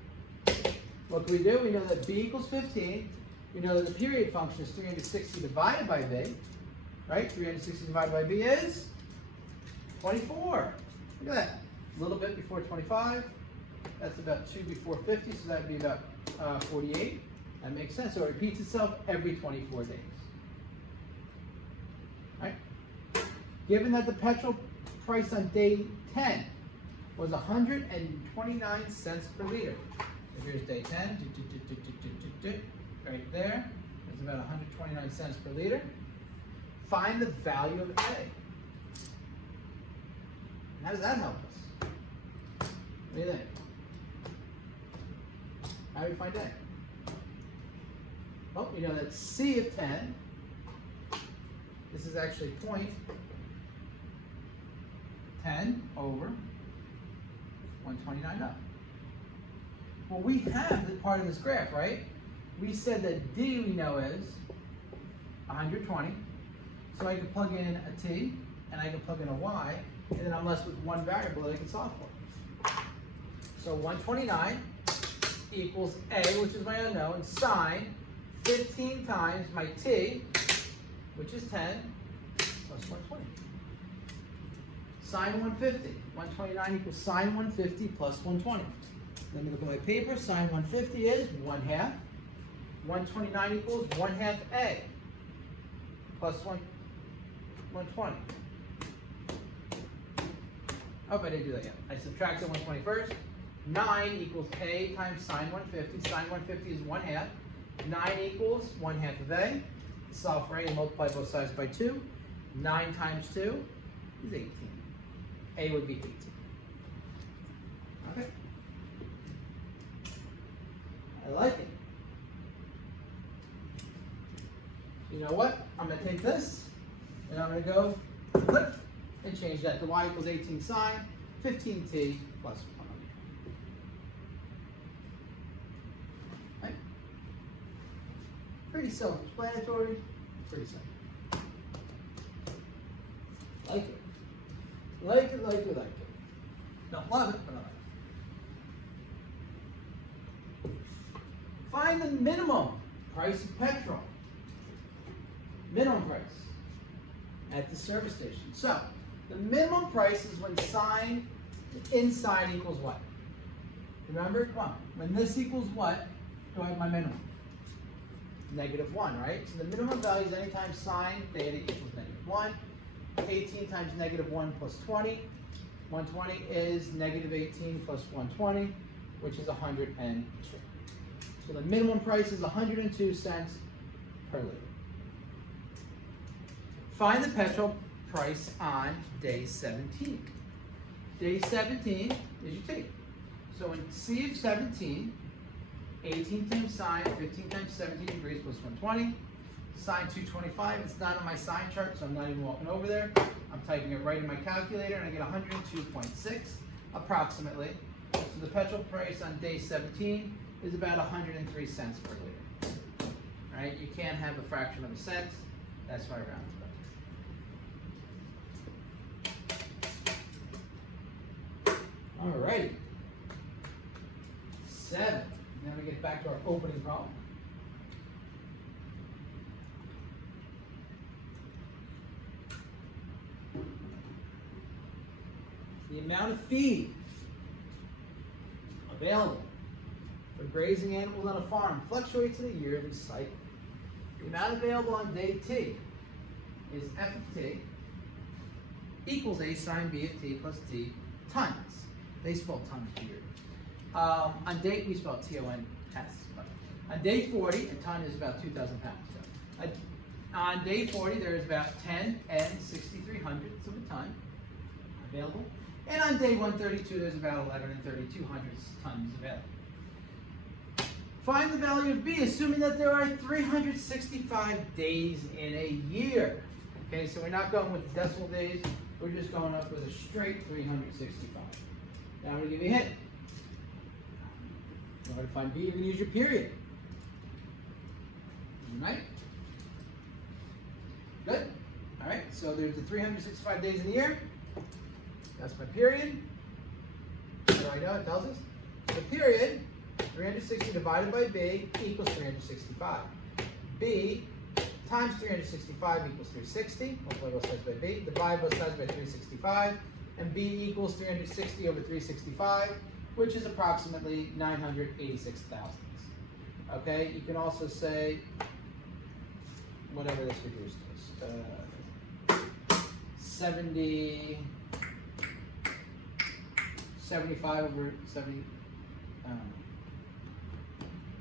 What do? We know that b equals 15. We know that the period function is 360 divided by b. Right? 360 divided by b is 24. Look at that. A little bit before 25. That's about 2 before 50, so that would be about 48. That makes sense. So it repeats itself every 24 days. Right? Given that the petrol price on day 10 was 129 cents per liter. So here's day 10. Right there. It's about 129 cents per liter. Find the value of A. How does that help us? What do you think? How do we find A? Well, we know that C of 10, this is actually point 10 over 129 up. Well, we have the part of this graph, right? We said that D we know is 120. So I can plug in a t, and I can plug in a y, and then I'm left with one variable that I can solve for. So 129 equals a, which is my unknown, sine 15 times my t, which is 10, plus 120. Sine 150. 129 equals sine 150 plus 120. Let me look at my paper. Sine 150 is 1/2. 129 equals 1/2 a plus 120. Oh, I didn't do that yet. I subtracted 120 first. 9 equals a times sine 150. Sine 150 is 1/2. 9 equals 1/2 of a. Solve for a and multiply both sides by 2. 9 times 2 is 18. A would be 18. Okay. I like it. You know what? I'm going to take this and I'm going to go click and change that to y equals 18 sine 15t plus 100. Right? Pretty self-explanatory. Pretty simple. Like it. Like it, like it, like it. Don't love it, but I like it. Find the minimum price of petrol. Minimum price at the service station. So, the minimum price is when sine inside equals what? Remember? Come on. When this equals what, do I have my minimum? -1, right? So the minimum value is anytime sine theta equals -1. 18 times -1 plus 20. 120 is -18 plus 120, which is 102. So the minimum price is 102 cents per liter. Find the petrol price on day 17. Day 17 is your t. So in C of 17, 18 times sine, 15 times 17 degrees plus 120. Sine 225, it's not on my sine chart, so I'm not even walking over there. I'm typing it right in my calculator, and I get 102.6 approximately. So the petrol price on day 17 is about 103 cents per liter. All right, you can't have a fraction of a cent. That's why I round it Alrighty. 7. Now we get back to our opening problem. The amount of feed available for grazing animals on a farm fluctuates in a yearly cycle. The amount available on day T is f of t equals a sine b of t plus t tons. They spell tons here. On day, we spell T-O-N-S. On day 40, a ton is about 2,000 pounds. So, on day 40, there is about 10 and 63 hundredths of a ton available. And on day 132, there's about 11 and 32 hundredths tons available. Find the value of B, assuming that there are 365 days in a year. Okay, so we're not going with decimal days, we're just going up with a straight 365. Now I'm going to give you a hint. In order to find B, you're going to use your period. Right? Good. All right, so there's the 365 days in the year. That's my period. What do I know? It tells us. The period, 360 divided by B equals 365. B times 365 equals 360. Multiply both sides by B. Divide both sides by 365. And B equals 360 over 365, which is approximately 986 thousandths. Okay, you can also say whatever this reduced is. 75 over 70,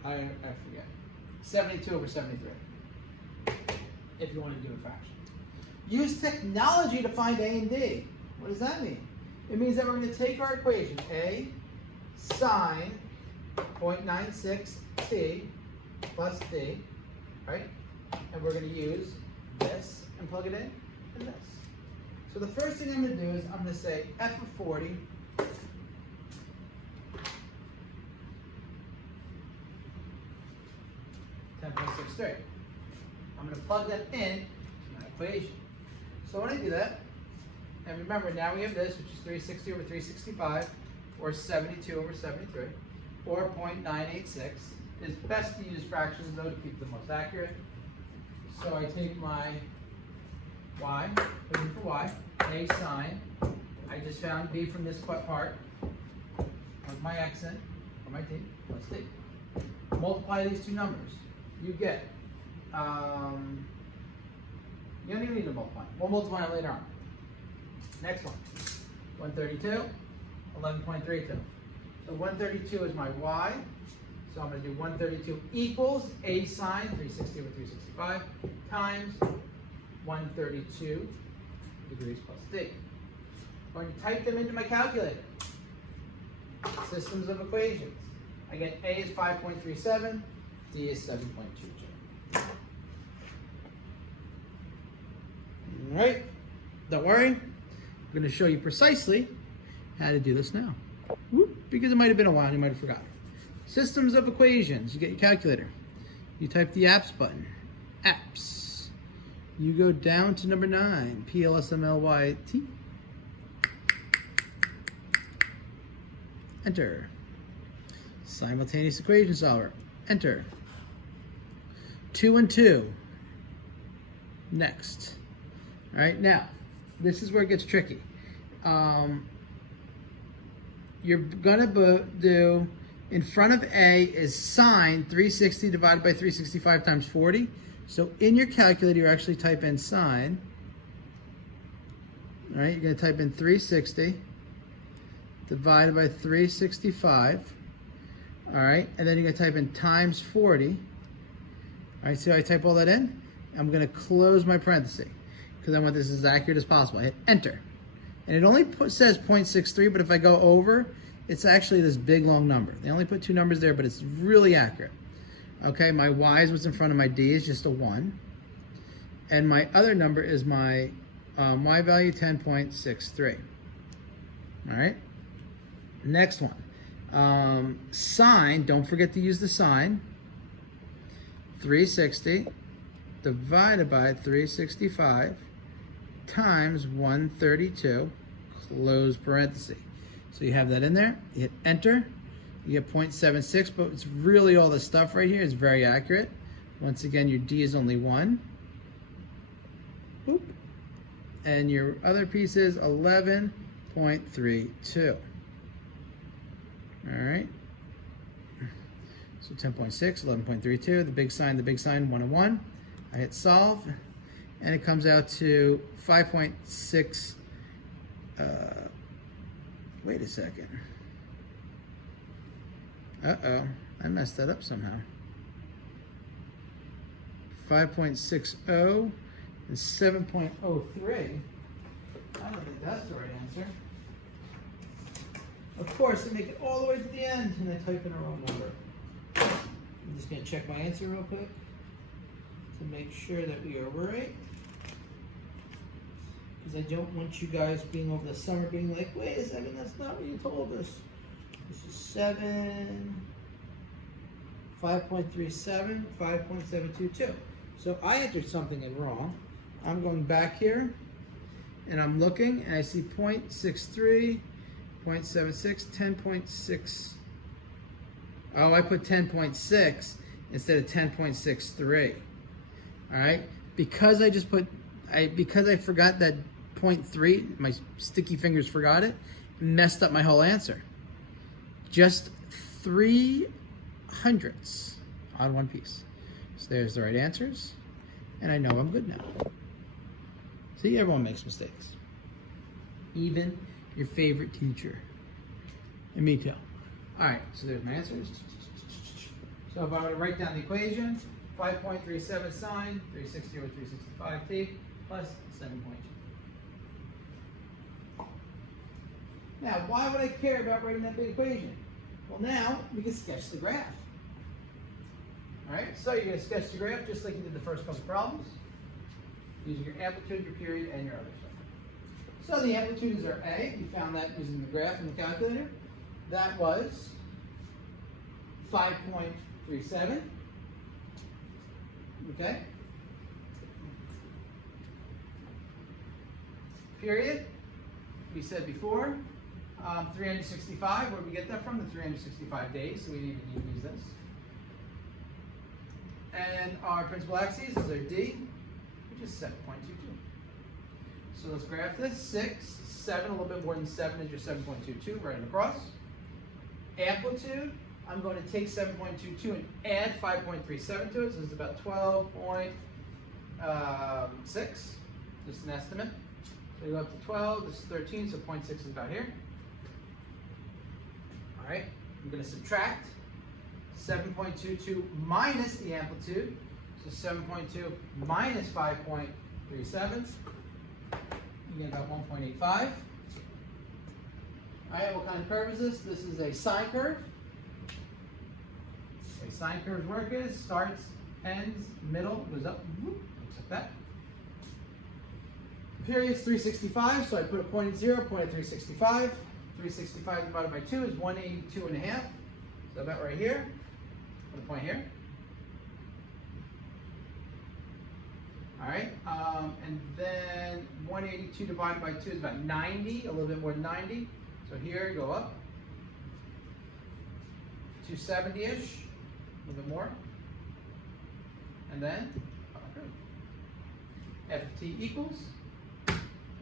I forget. 72 over 73, if you want to do a fraction. Use technology to find A and D. What does that mean? It means that we're going to take our equation, A sine 0.96 t plus d, right? And we're going to use this and plug it in and this. So the first thing I'm going to do is I'm going to say f of 40 10.63. I'm going to plug that in to my equation. So when I do that, and remember now we have this, which is 360 over 365, or 72 over 73, or 0.986. It's best to use fractions though to keep them most accurate. So I take my y, put in for y, a sine. I just found b from this part, plug my x in, or my t, plus t. Multiply these two numbers. You get, you don't even need to multiply. We'll multiply it later on. Next one, 132, 11.32. So 132 is my y. So I'm going to do 132 equals a sine 360 over 365 times 132 degrees plus d. I'm going to type them into my calculator. Systems of equations. I get a is 5.37, d is 7.22. All right, don't worry. I'm going to show you precisely how to do this now. Whoop, because it might have been a while, you might have forgotten. Systems of equations. You get your calculator. You type the apps button. Apps. You go down to number 9. PLSMLYT. Enter. Simultaneous equation solver. Enter. 2 and 2. Next. All right, now, this is where it gets tricky. You're gonna do, in front of A is sine 360 divided by 365 times 40. So in your calculator, you actually type in sine. All right, you're gonna type in 360 divided by 365. All right, and then you're gonna type in times 40. All right, see how I type all that in? I'm gonna close my parenthesis because I want this as accurate as possible. I hit enter. And it only says 0.63, but if I go over, it's actually this big long number. They only put 2 numbers there, but it's really accurate. Okay, my y is what's in front of my d is just a 1. And my other number is my y value, 10.63. All right, next one. Sine, don't forget to use the sine. 360 divided by 365 times 132, close parenthesis. So you have that in there. You hit enter. You get 0.76, but it's really all this stuff right here is very accurate. Once again, your D is only 1. Boop. And your other piece is 11.32. All right. So 10.6, 11.32, the big sign, 101. I hit solve, and it comes out to 5.6. Wait a second. Uh-oh, I messed that up somehow. 5.60 and 7.03. I don't think that's the right answer. Of course, they make it all the way to the end and I type in a wrong number. I'm just going to check my answer real quick to make sure that we are right. Because I don't want you guys being over the summer being like, wait a second, that's not what you told us. This is 5.37, 5.722. So I entered something in wrong. I'm going back here and I'm looking and I see 0.63, 0.76, 10.6. Oh, I put 10.6 instead of 10.63. All right, because I forgot that 0.3, my sticky fingers forgot it, messed up my whole answer. Just 0.03 on one piece. So there's the right answers, and I know I'm good now. See, everyone makes mistakes. Even your favorite teacher. And me too. All right, so there's my answers. So if I were to write down the equation, 5.37 sine, 360 over 365t, plus 7.2. Now, why would I care about writing that big equation? Well, now we can sketch the graph. All right, so you're going to sketch the graph just like you did the first couple problems, using your amplitude, your period, and your other stuff. So the amplitudes are A. You found that using the graph and the calculator. That was 5.37. Okay. Period. We said before, 365. Where did we get that from? The 365 days. So we didn't even need to use this. And our principal axis is our D, which is 7.22. So let's graph this. 6, 7, a little bit more than 7 is your 7.22 right across. Amplitude, I'm going to take 7.22 and add 5.37 to it, so it's about 12.6, just an estimate. So you go up to 12, this is 13, so 0.6 is about here. All right, I'm going to subtract 7.22 minus the amplitude, so 7.2 minus 5.37, you get about 1.85. All right, what kind of curve is this? This is a sine curve. A sine curve's work is starts, ends, middle, goes up, whoop, looks like that. Period is 365, so I put a point at 0, point at 365. 365 divided by 2 is 182.5. So about right here. Put a point here. All right, and then 182 divided by 2 is about 90, a little bit more than 90. So here, go up, 270-ish, a little bit more, and then f of t equals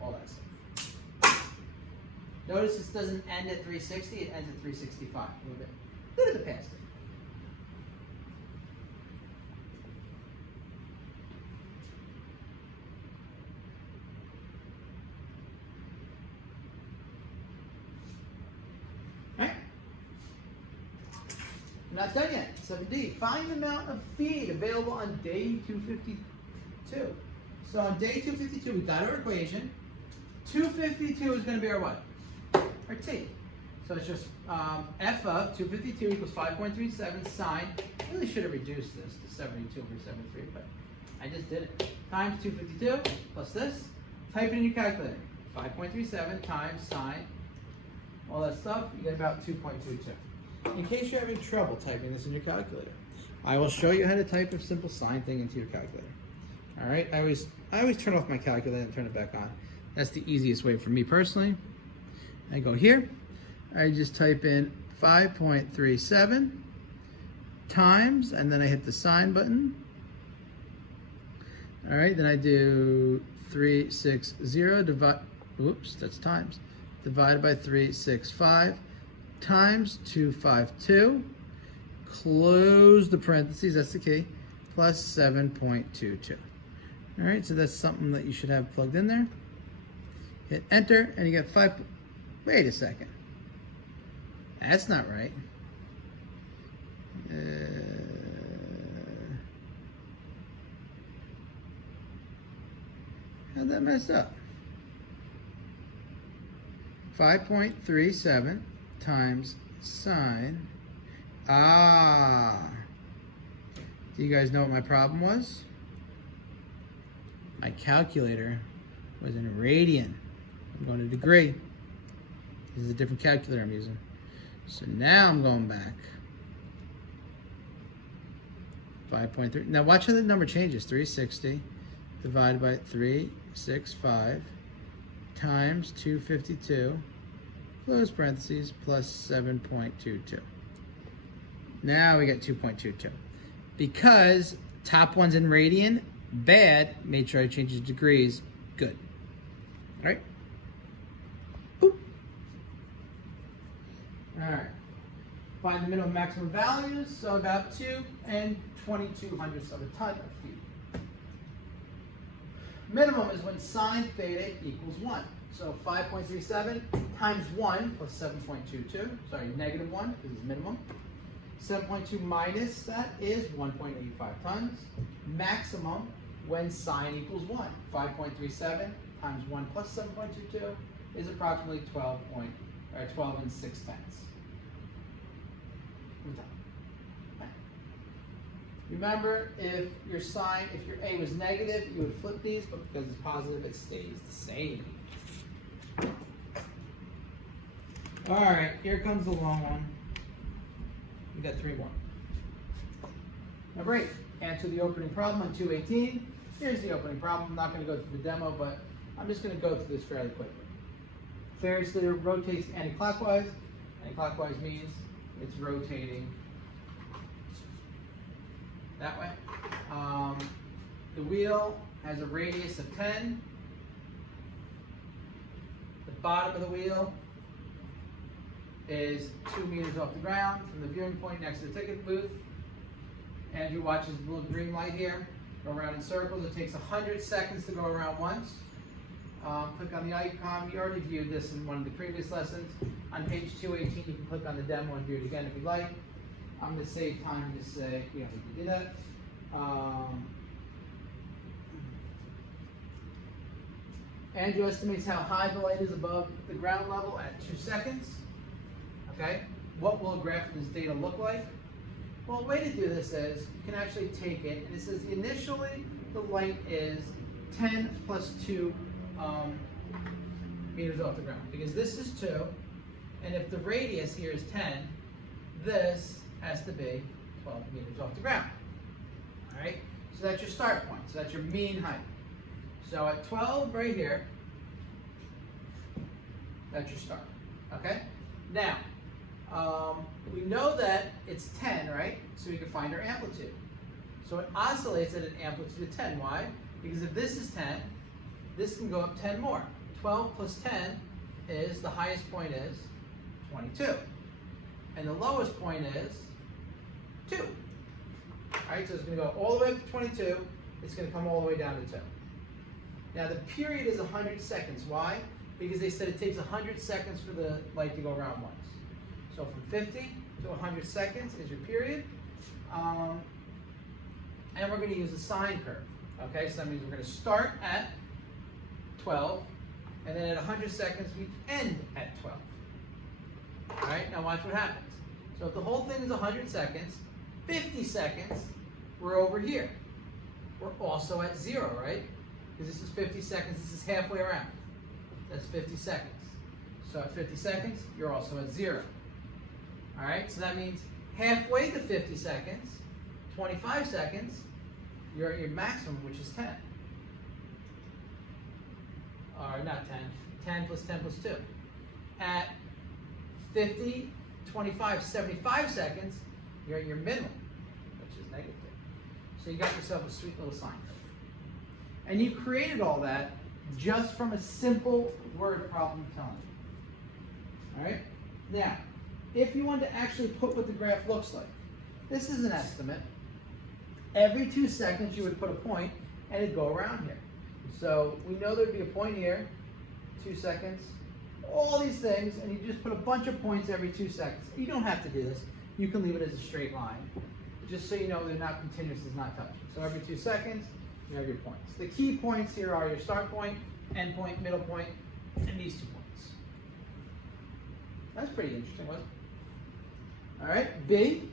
all that stuff. Notice this doesn't end at 360, it ends at 365, a little bit past it. Not done yet. 7D. Find the amount of feed available on day 252. So on day 252, we got our equation. 252 is going to be our what? Our t. So it's just f of 252 equals 5.37 sine. I really should have reduced this to 72 over 73, but I just did it. Times 252 plus this. Type it in your calculator. 5.37 times sine. All that stuff. You get about 2.22. In case you're having trouble typing this in your calculator, I will show you how to type a simple sine thing into your calculator. All right, I always turn off my calculator and turn it back on. That's the easiest way for me personally. I go here, I just type in 5.37 times, and then I hit the sine button. All right, then I do 360 divide, oops, that's times, divided by 365 times 252, close the parentheses, that's the key, plus 7.22. All right, so that's something that you should have plugged in there. Hit enter, and you get 5, wait a second. That's not right. How'd that mess up? 5.37 times sine. Do you guys know what my problem was? My calculator was in radian. I'm going to degree. This is a different calculator I'm using. So now I'm going back. 5.3. Now watch how the number changes. 360 divided by 365 times 252, close parentheses, plus 7.22. Now we get 2.22. Because top one's in radian, bad, made sure I changed the degrees, good. All right? Boop. All right. Find the minimum maximum values, so about 2 and 22 hundredths of a ton of feet. Minimum is when sine theta equals 1. So 5.37 times 1 plus 7.22, sorry, negative 1 because it's minimum. 7.2 minus that is 1.85 tons. Maximum when sine equals 1. 5.37 times 1 plus 7.22 is approximately 12 and 6 tenths. Remember, if your A was negative, you would flip these, but because it's positive, it stays the same. All right, here comes the long one. We got 3 more. Number 8, answer the opening problem on 218. Here's the opening problem. I'm not going to go through the demo, but I'm just going to go through this fairly quickly. Ferris wheel rotates anti-clockwise. Anti-clockwise means it's rotating that way. The wheel has a radius of 10. The bottom of the wheel is 2 meters off the ground from the viewing point next to the ticket booth. Andrew watches the little green light here go around in circles. It takes 100 seconds to go around once. Click on the icon. You already viewed this in one of the previous lessons. On page 218, you can click on the demo and view it again if you'd like. I'm going to save time to say we don't need to do that. Andrew estimates how high the light is above the ground level at 2 seconds. Okay, what will a graph of this data look like? Well, a way to do this is you can actually take it, and it says initially the light is 10 plus 2 meters off the ground, because this is 2, and if the radius here is 10, this has to be 12 meters off the ground. All right, so that's your start point, so that's your mean height. So at 12 right here, that's your start, okay? Now, we know that it's 10, right? So we can find our amplitude. So it oscillates at an amplitude of 10. Why? Because if this is 10, this can go up 10 more. 12 plus 10 is, the highest point is 22. And the lowest point is 2. All right, so it's going to go all the way up to 22. It's going to come all the way down to 2. Now the period is 100 seconds. Why? Because they said it takes 100 seconds for the light to go around once. So from 50 to 100 seconds is your period. And we're going to use a sine curve. Okay, so that means we're going to start at 12, and then at 100 seconds we end at 12. All right, now watch what happens. So if the whole thing is 100 seconds, 50 seconds, we're over here. We're also at 0, right? Because this is 50 seconds, this is halfway around. That's 50 seconds. So at 50 seconds, you're also at 0. All right, so that means halfway to 50 seconds, 25 seconds, you're at your maximum, which is 10. Or not 10, 10 plus 10 plus 2. At 50, 25, 75 seconds, you're at your minimum, which is negative. So you got yourself a sweet little sine curve. And you created all that just from a simple word problem telling you. All right? Now, if you want to actually put what the graph looks like, this is an estimate. Every 2 seconds you would put a point and it'd go around here. So we know there'd be a point here, 2 seconds, all these things, and you just put a bunch of points every 2 seconds. You don't have to do this. You can leave it as a straight line. Just so you know they're not continuous, it's not touching. So every 2 seconds, you have your points. The key points here are your start point, end point, middle point, and these 2 points. That's pretty interesting, wasn't it? All right, B.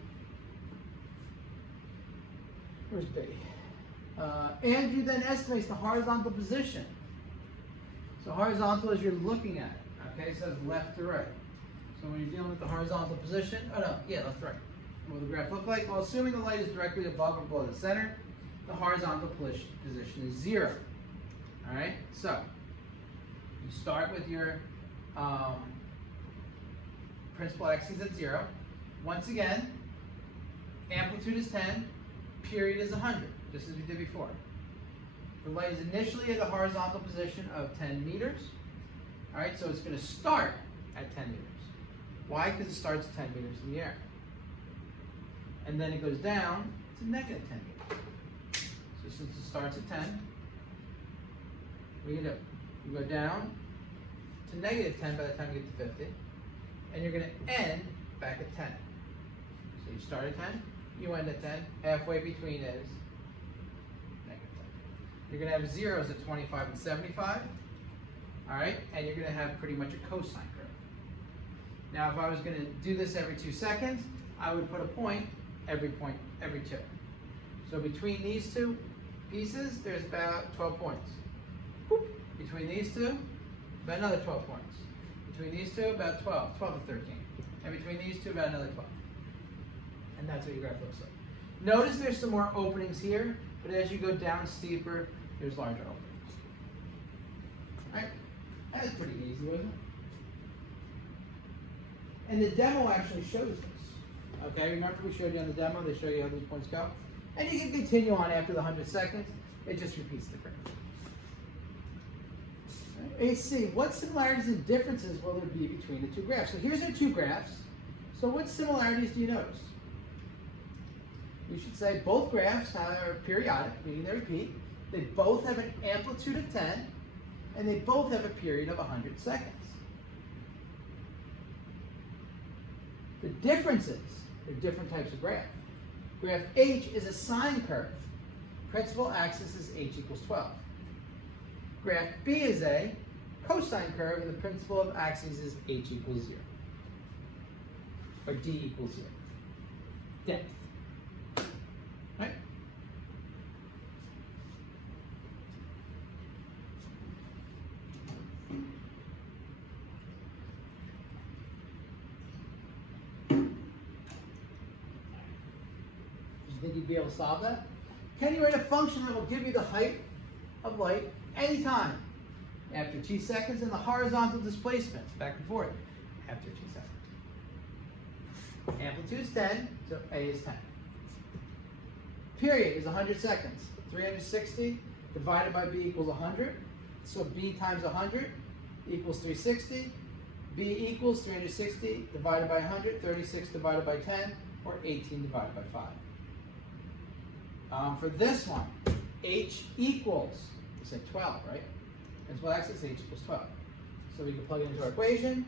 Where's B? And you then estimate the horizontal position. So horizontal is you're looking at it. Okay, so it's left to right. So when you're dealing with the horizontal position, left to right. What will the graph look like? Well, assuming the light is directly above or below the center, the horizontal position is 0. All right, so you start with your principal axis at 0. Once again, amplitude is 10, period is 100, just as we did before. The light is initially at the horizontal position of 10 meters. All right, so it's going to start at 10 meters. Why? Because it starts 10 meters in the air. And then it goes down to negative 10 meters. So since it starts at 10, what do? You go down to negative 10 by the time you get to 50, and you're going to end back at 10. So you start at 10, you end at 10, halfway between is negative 10. You're going to have zeros at 25 and 75, all right, and you're going to have pretty much a cosine curve. Now, if I was going to do this every 2 seconds, I would put a point every 2. So between these 2 pieces, there's about 12 points. Boop. Between these 2, about another 12 points. Between these 2, about 12 to 13. And between these 2, about another 12. And that's what your graph looks like. Notice there's some more openings here, but as you go down steeper, there's larger openings. All right? That's pretty easy, wasn't it? And the demo actually shows this. Okay, remember we showed you on the demo, they show you how these points go? And you can continue on after the 100 seconds. It just repeats the graph. AC, what similarities and differences will there be between the 2 graphs? So here's our 2 graphs. So what similarities do you notice? You should say both graphs are periodic, meaning they repeat. They both have an amplitude of 10, and they both have a period of 100 seconds. The differences are different types of graph. Graph H is a sine curve. Principal axis is h equals 12. Graph B is a cosine curve, and the principal of axes is h equals 0. Or d equals 0. Depth. Right? You think you'd be able to solve that? Can you write a function that will give you the height of light anytime after t seconds and the horizontal displacement back and forth after t seconds? Amplitude is 10, so A is 10. Period is 100 seconds. 360 divided by B equals 100. So B times 100 equals 360. B equals 360 divided by 100, 36 divided by 10, or 18 divided by 5. For this one, H equals, we said 12, right? Principal axis, H equals 12. So we can plug it into our equation.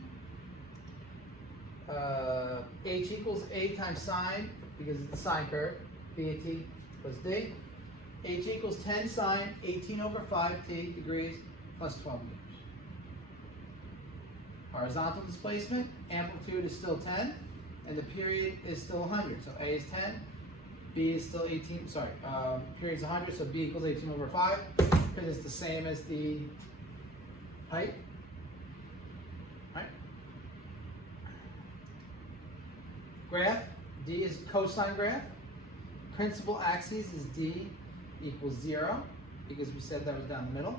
H equals A times sine, because it's the sine curve, B at t plus d. H equals 10 sine 18 over 5t degrees plus 12 meters. Horizontal displacement, amplitude is still 10, and the period is still 100. So A is 10, B is still 18, period is 100, so B equals 18 over 5, because it's the same as the height. Right? Graph, D is cosine graph. Principal axis is D equals 0, because we said that was down the middle.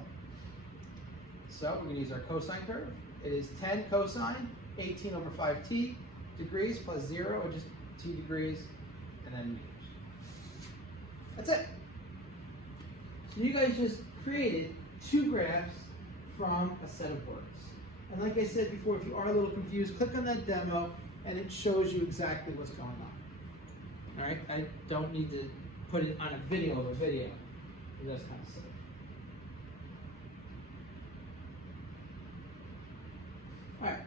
So we're going to use our cosine curve. It is 10 cosine, 18 over 5t degrees plus 0, or just t degrees, and then meters. That's it. So you guys just created two graphs from a set of words. And like I said before, if you are a little confused, click on that demo and it shows you exactly what's going on. All right, I don't need to put it on a video of a video. That's kind of silly. All right,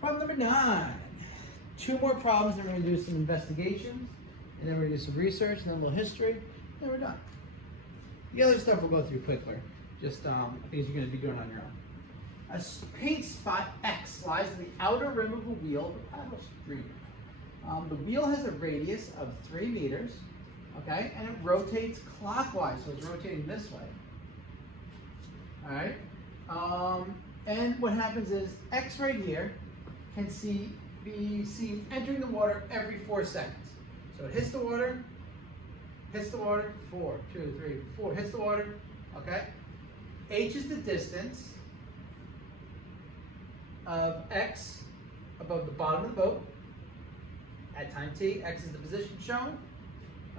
problem number 9. 2 more problems, then we're going to do some investigations, and then we're going to do some research, and then a little history, then we're done. The other stuff we'll go through quickly, just things you're going to be doing on your own. A paint spot X lies in the outer rim of a wheel of a paddle stream. The wheel has a radius of 3 meters, okay, and it rotates clockwise, so it's rotating this way. All right, and what happens is X right here can be seen entering the water every 4 seconds. So it hits the water, 4, 2, 3, 4, hits the water, okay? H is the distance of X above the bottom of the boat at time t. X is the position shown,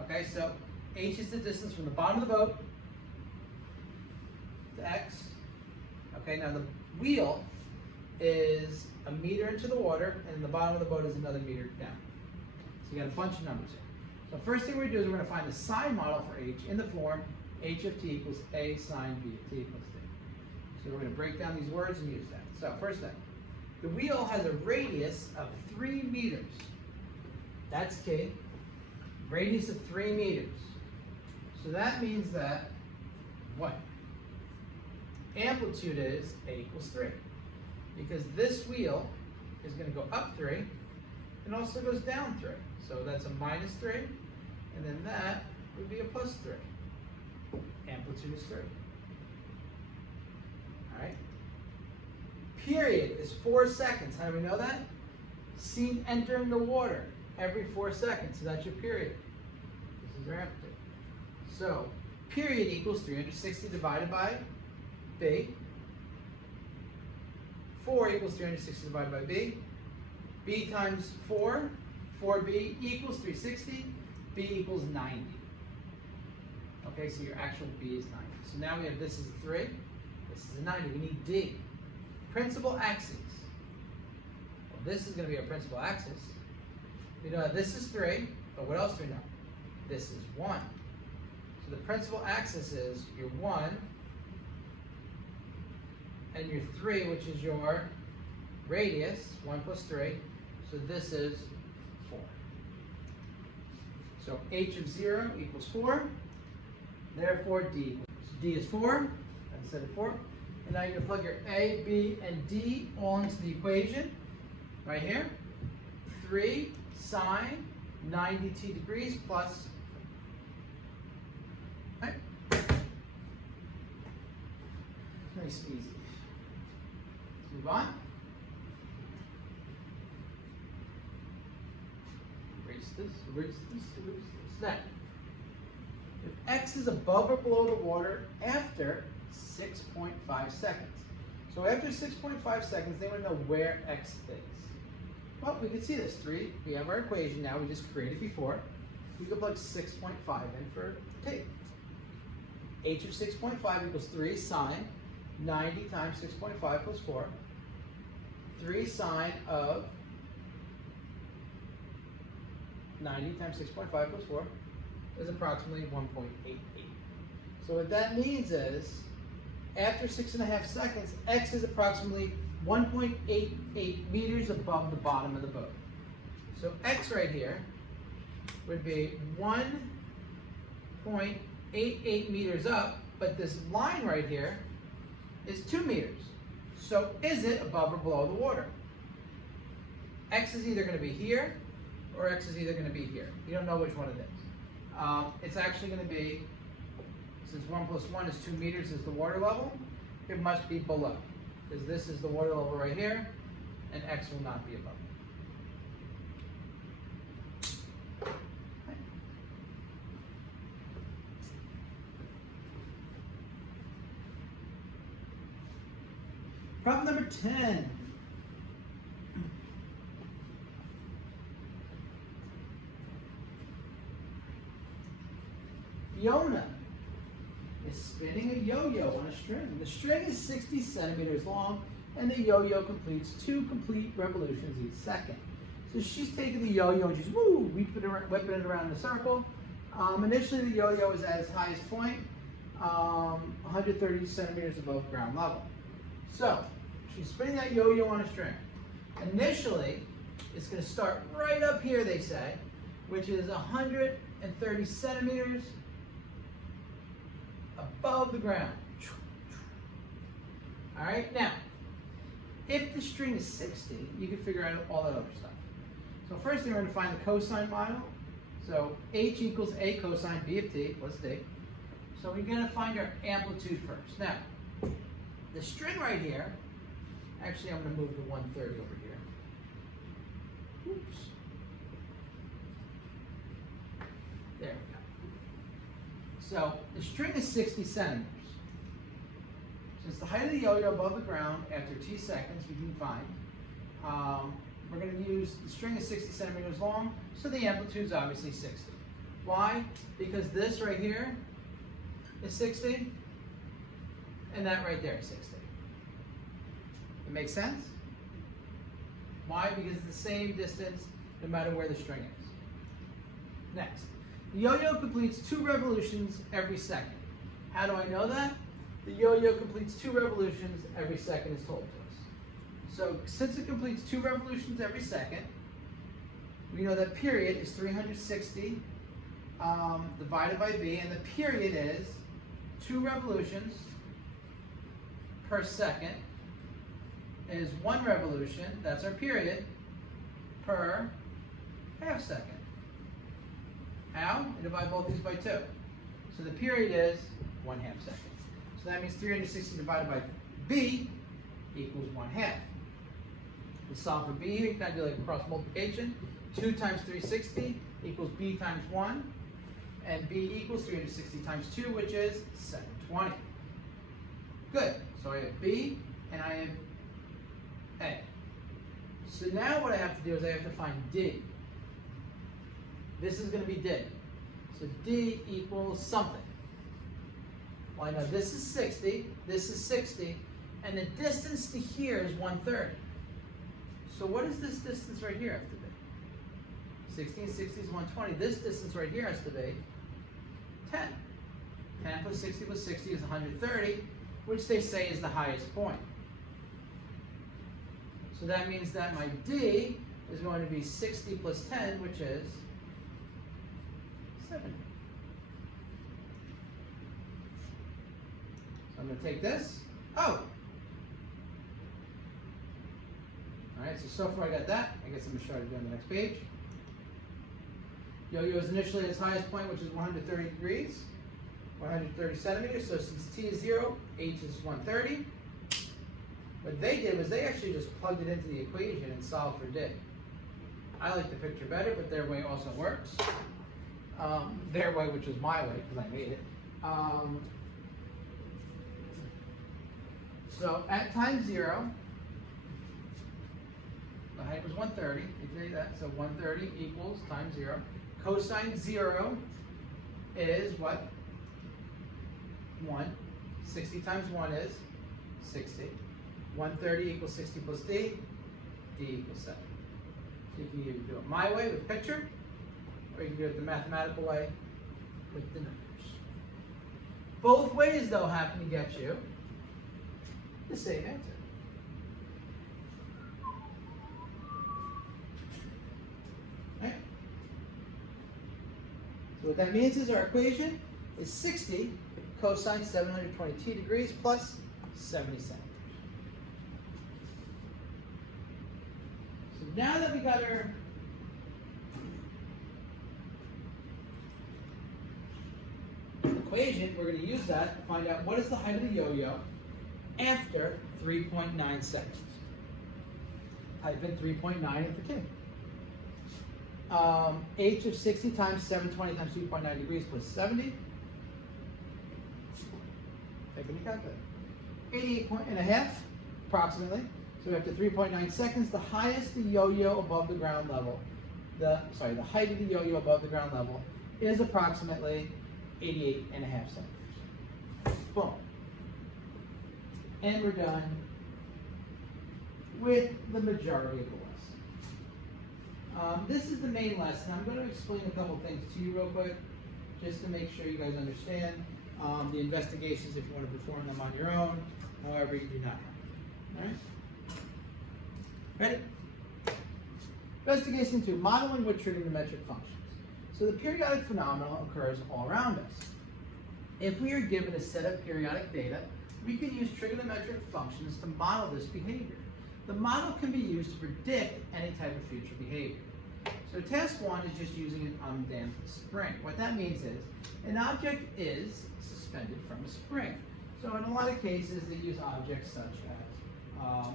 okay? So H is the distance from the bottom of the boat to X. Okay, now the wheel is a meter into the water, and the bottom of the boat is another meter down. So you got a bunch of numbers here. So first thing we're going to do is we're going to find the sine model for H in the form H of t equals A sine B of t equals t. So we're going to break down these words and use that. So first thing, the wheel has a radius of 3 meters. That's key. Radius of 3 meters. So that means that what? Amplitude is A equals 3. Because this wheel is going to go up 3 and also goes down 3. So that's a minus 3, and then that would be a plus 3. Amplitude is 3. All right. Period is 4 seconds. How do we know that? Seen entering the water every 4 seconds. So that's your period. This is your amplitude. So period equals 360 divided by B. 4 equals 360 divided by B. B times 4, 4B equals 360. B equals 90. Okay, so your actual B is 90. So now we have this is a 3, this is a 90. We need D. Principal axis. Well, this is going to be our principal axis. We know that this is 3, but what else do we know? This is 1. So the principal axis is your 1 and your 3, which is your radius, 1 plus 3. So this is 4. So H of 0 equals 4. Therefore, D. So D is 4. I said it 4. And now you're going to plug your A, B, and D all into the equation right here. 3 sine 90t degrees plus. Okay. Nice and easy. Let's move on. Erase this, erase this, erase this. Now, if X is above or below the water after 6.5 seconds. So after 6.5 seconds, they want to know where X is. Well, we can see this. 3, we have our equation now, we just created before. We can plug 6.5 in for T. H of 6.5 equals 3 sine 90 times 6.5 plus 4. 3 sine of 90 times 6.5 plus 4 is approximately 1.88. So what that means is, after 6.5 seconds, X is approximately 1.88 meters above the bottom of the boat. So X right here would be 1.88 meters up, but this line right here is 2 meters. So is it above or below the water? X is either going to be here, or X is either going to be here. You don't know which one it is. It's actually going to be, since 1 plus 1 is 2 meters is the water level, it must be below. Because this is the water level right here, and X will not be above. Problem number 10. Fiona is spinning a yo-yo on a string. The string is 60 centimeters long, and the yo-yo completes 2 complete revolutions each second. So she's taking the yo-yo and she's whipping it around in a circle. Initially, the yo-yo is at its highest point, 130 centimeters above ground level. So she's spinning that yo-yo on a string. Initially, it's going to start right up here, they say, which is 130 centimeters above the ground. All right, now, if the string is 60, you can figure out all that other stuff. So first thing, we're going to find the cosine model. So h equals a cosine b of t plus d. So we're going to find our amplitude first. Now, the string right here, actually I'm going to move the 130 over here. Oops. There we go. So the string is 60 centimeters. Since the height of the yo-yo above the ground after t seconds, we can find. We're going to use, the string is 60 centimeters long, so the amplitude is obviously 60. Why? Because this right here is 60, and that right there is 60. It makes sense? Why? Because it's the same distance no matter where the string is. Next, the yo-yo completes 2 revolutions every second. How do I know that? The yo-yo completes 2 revolutions every second is told to us. So since it completes 2 revolutions every second, we know that period is 360 divided by b, and the period is 2 revolutions per second is 1 revolution, that's our period, per half second. How? We divide both these by 2. So the period is 1/2 second. So that means 360 divided by b equals 1/2. To solve for b here, you can do like a cross multiplication. 2 times 360 equals b times 1. And b equals 360 times 2, which is 720. Good. So I have b and I have a. So now what I have to do is I have to find d. This is going to be d. So d equals something. Well, I know this is 60, this is 60, and the distance to here is 130. So what does this distance right here have to be? 60 and 60 is 120. This distance right here has to be 10. 10 plus 60 plus 60 is 130, which they say is the highest point. So that means that my d is going to be 60 plus 10, which is 70. So I'm going to take this. Oh! Alright, so far I got that. I guess I'm going to try to do on the next page. Yo-yo is initially at its highest point, which is 130 degrees, 130 centimeters. So since t is 0, h is 130. What they did was they actually just plugged it into the equation and solved for d. I like the picture better, but their way also works. Their way, which was my way, because I made it. So at time 0, the height was 130. You can say that. So 130 equals times 0. Cosine 0 is what? 1. 60 times 1 is 60. 130 equals 60 plus d. D equals 7. So you can either do it my way with picture, or you can do it the mathematical way with the numbers. Both ways, though, happen to get you the same answer. Right? So what that means is our equation is 60 cosine 720t degrees plus 70 centimeters. So now that we got our equation, we're going to use that to find out what is the height of the yo-yo after 3.9 seconds. Type in 3.9 in for t. H of 60 times 720 times 2.9 degrees plus 70. Take a calculator. 88.5 approximately. So after 3.9 seconds, the highest the yo-yo above the ground level, the height of the yo-yo above the ground level is approximately 88.5 centimeters. Boom. And we're done with the majority of the lesson. This is the main lesson. I'm going to explain a couple things to you real quick, just to make sure you guys understand the investigations if you want to perform them on your own. However, you do not have. All right? Ready? Investigation 2, modeling with trigonometric functions. So the periodic phenomenon occurs all around us. If we are given a set of periodic data, we can use trigonometric functions to model this behavior. The model can be used to predict any type of future behavior. So task 1 is just using an undamped spring. What that means is an object is suspended from a spring. So in a lot of cases, they use objects such as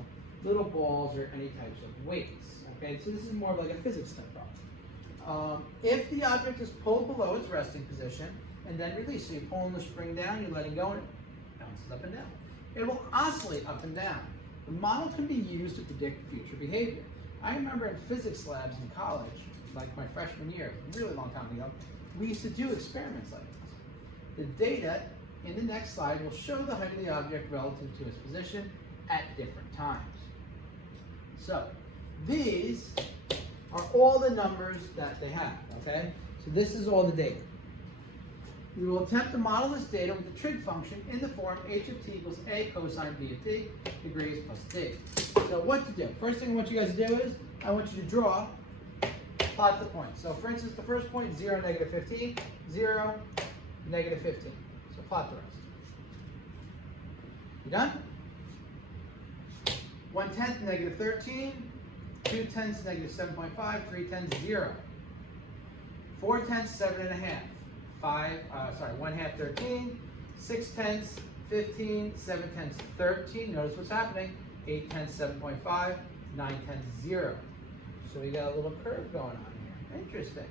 little balls or any types of weights. Okay, so this is more of like a physics type problem. If the object is pulled below its resting position and then released, so you're pulling the spring down, you're letting go, and it bounces up and down. It will oscillate up and down. The model can be used to predict future behavior. I remember in physics labs in college, like my freshman year, a really long time ago, we used to do experiments like this. The data in the next slide will show the height of the object relative to its position at different times. So these are all the numbers that they have, okay? So this is all the data. We will attempt to model this data with the trig function in the form h of t equals a cosine b of t degrees plus d. So what to do? First thing I want you guys to do is, I want you to draw, plot the points. So for instance, the first point, 0, negative 15, 0, negative 15. So plot the rest. You done? 1/10, negative 13, 2/10, negative 7.5, 3/10, 0. 4/10, 7.5. 1/2, 13, 6/10, 15, 7/10, 13. Notice what's happening. 8/10, 7.5, 9/10, 0. So we got a little curve going on here. Interesting.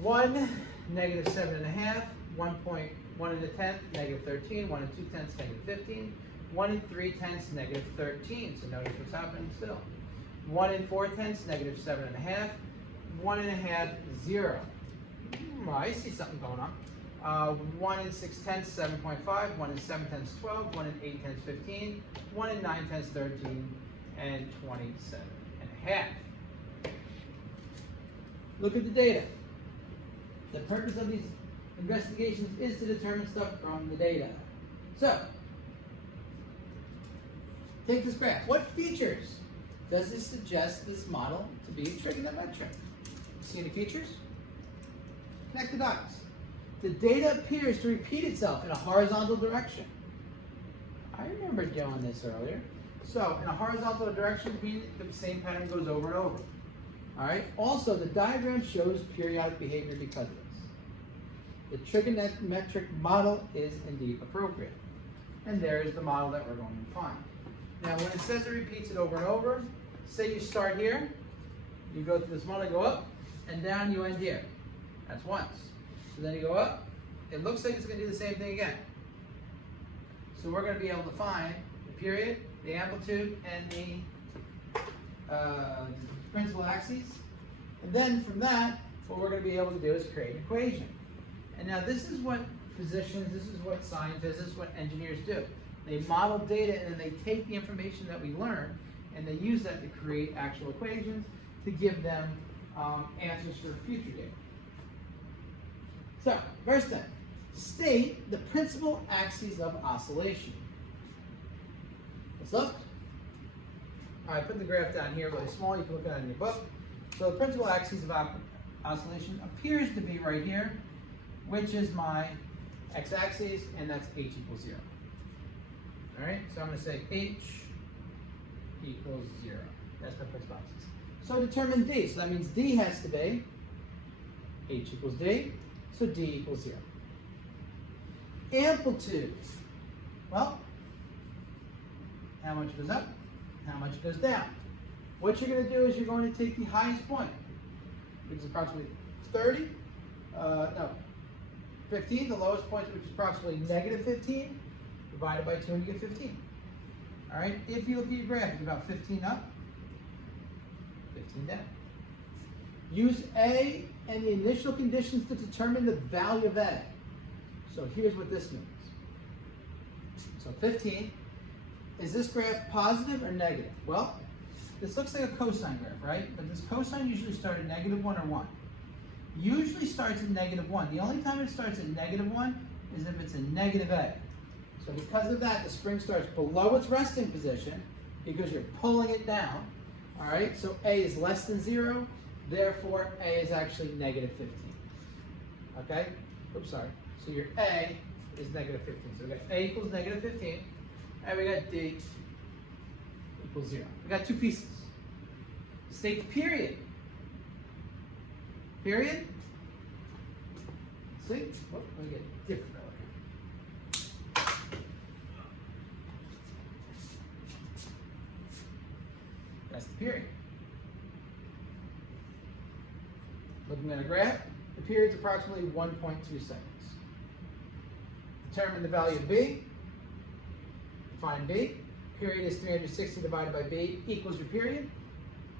1, negative 7.5, 1 in the 10th, negative 13, 1 and 2/10, negative 15, 1 and 3/10, negative 13. So notice what's happening still. 1 and 4/10, negative 7.5, 1.5, 0. I see something going on. 1 and 6/10, 7.5, 1 and 7/10, 12, 1 and 8/10, 15, 1 and 9/10, 13, and 27.5. Look at the data. The purpose of these investigations is to determine stuff from the data. So, take this graph. What features does it suggest this model to be trigonometric? See any features? Connect the dots. The data appears to repeat itself in a horizontal direction. I remember doing this earlier. So, in a horizontal direction, the same pattern goes over and over. All right. Also, the diagram shows periodic behavior because of this. The trigonometric model is indeed appropriate. And there is the model that we're going to find. Now, when it says it repeats it over and over, say you start here, you go through this model, you go up, and down you end here. That's once. So then you go up, it looks like it's going to do the same thing again. So we're going to be able to find the period, the amplitude, and the principal axes. And then from that, what we're going to be able to do is create an equation. And now this is what physicians, this is what scientists, this is what engineers do. They model data and then they take the information that we learn and they use that to create actual equations to give them answers for future data. So, first thing, state the principal axes of oscillation. Let's look. All right, put the graph down here really small. You can look at it in your book. So the principal axis of oscillation appears to be right here, which is my x-axis, and that's h equals 0. All right, so I'm going to say h equals 0. That's my principal axis. So determine d. So that means d has to be h equals d. So d equals 0. Amplitude. Well, how much goes up, how much goes down. What you're going to do is you're going to take the highest point, which is approximately 15, the lowest point, which is approximately negative 15, divided by 2, and you get 15. All right, if you look at your graph, it's about 15 up, 15 down. Use A and the initial conditions to determine the value of A. So here's what this means. So 15, is this graph positive or negative? Well, this looks like a cosine graph, right? But does cosine usually start at -1 or 1? Usually starts at -1. The only time it starts at -1 is if it's a negative A. So because of that, the spring starts below its resting position because you're pulling it down. All right, so A is less than 0, therefore A is actually -15. Okay? Oops, sorry. So your A is -15. So we got A equals -15, and we got D equals 0. We got two pieces. State the period. Period. See? Oh, let me get a different color here. That's the period. Looking at a graph, the period is approximately 1.2 seconds. Determine the value of B. Find B. Period is 360 divided by B equals your period.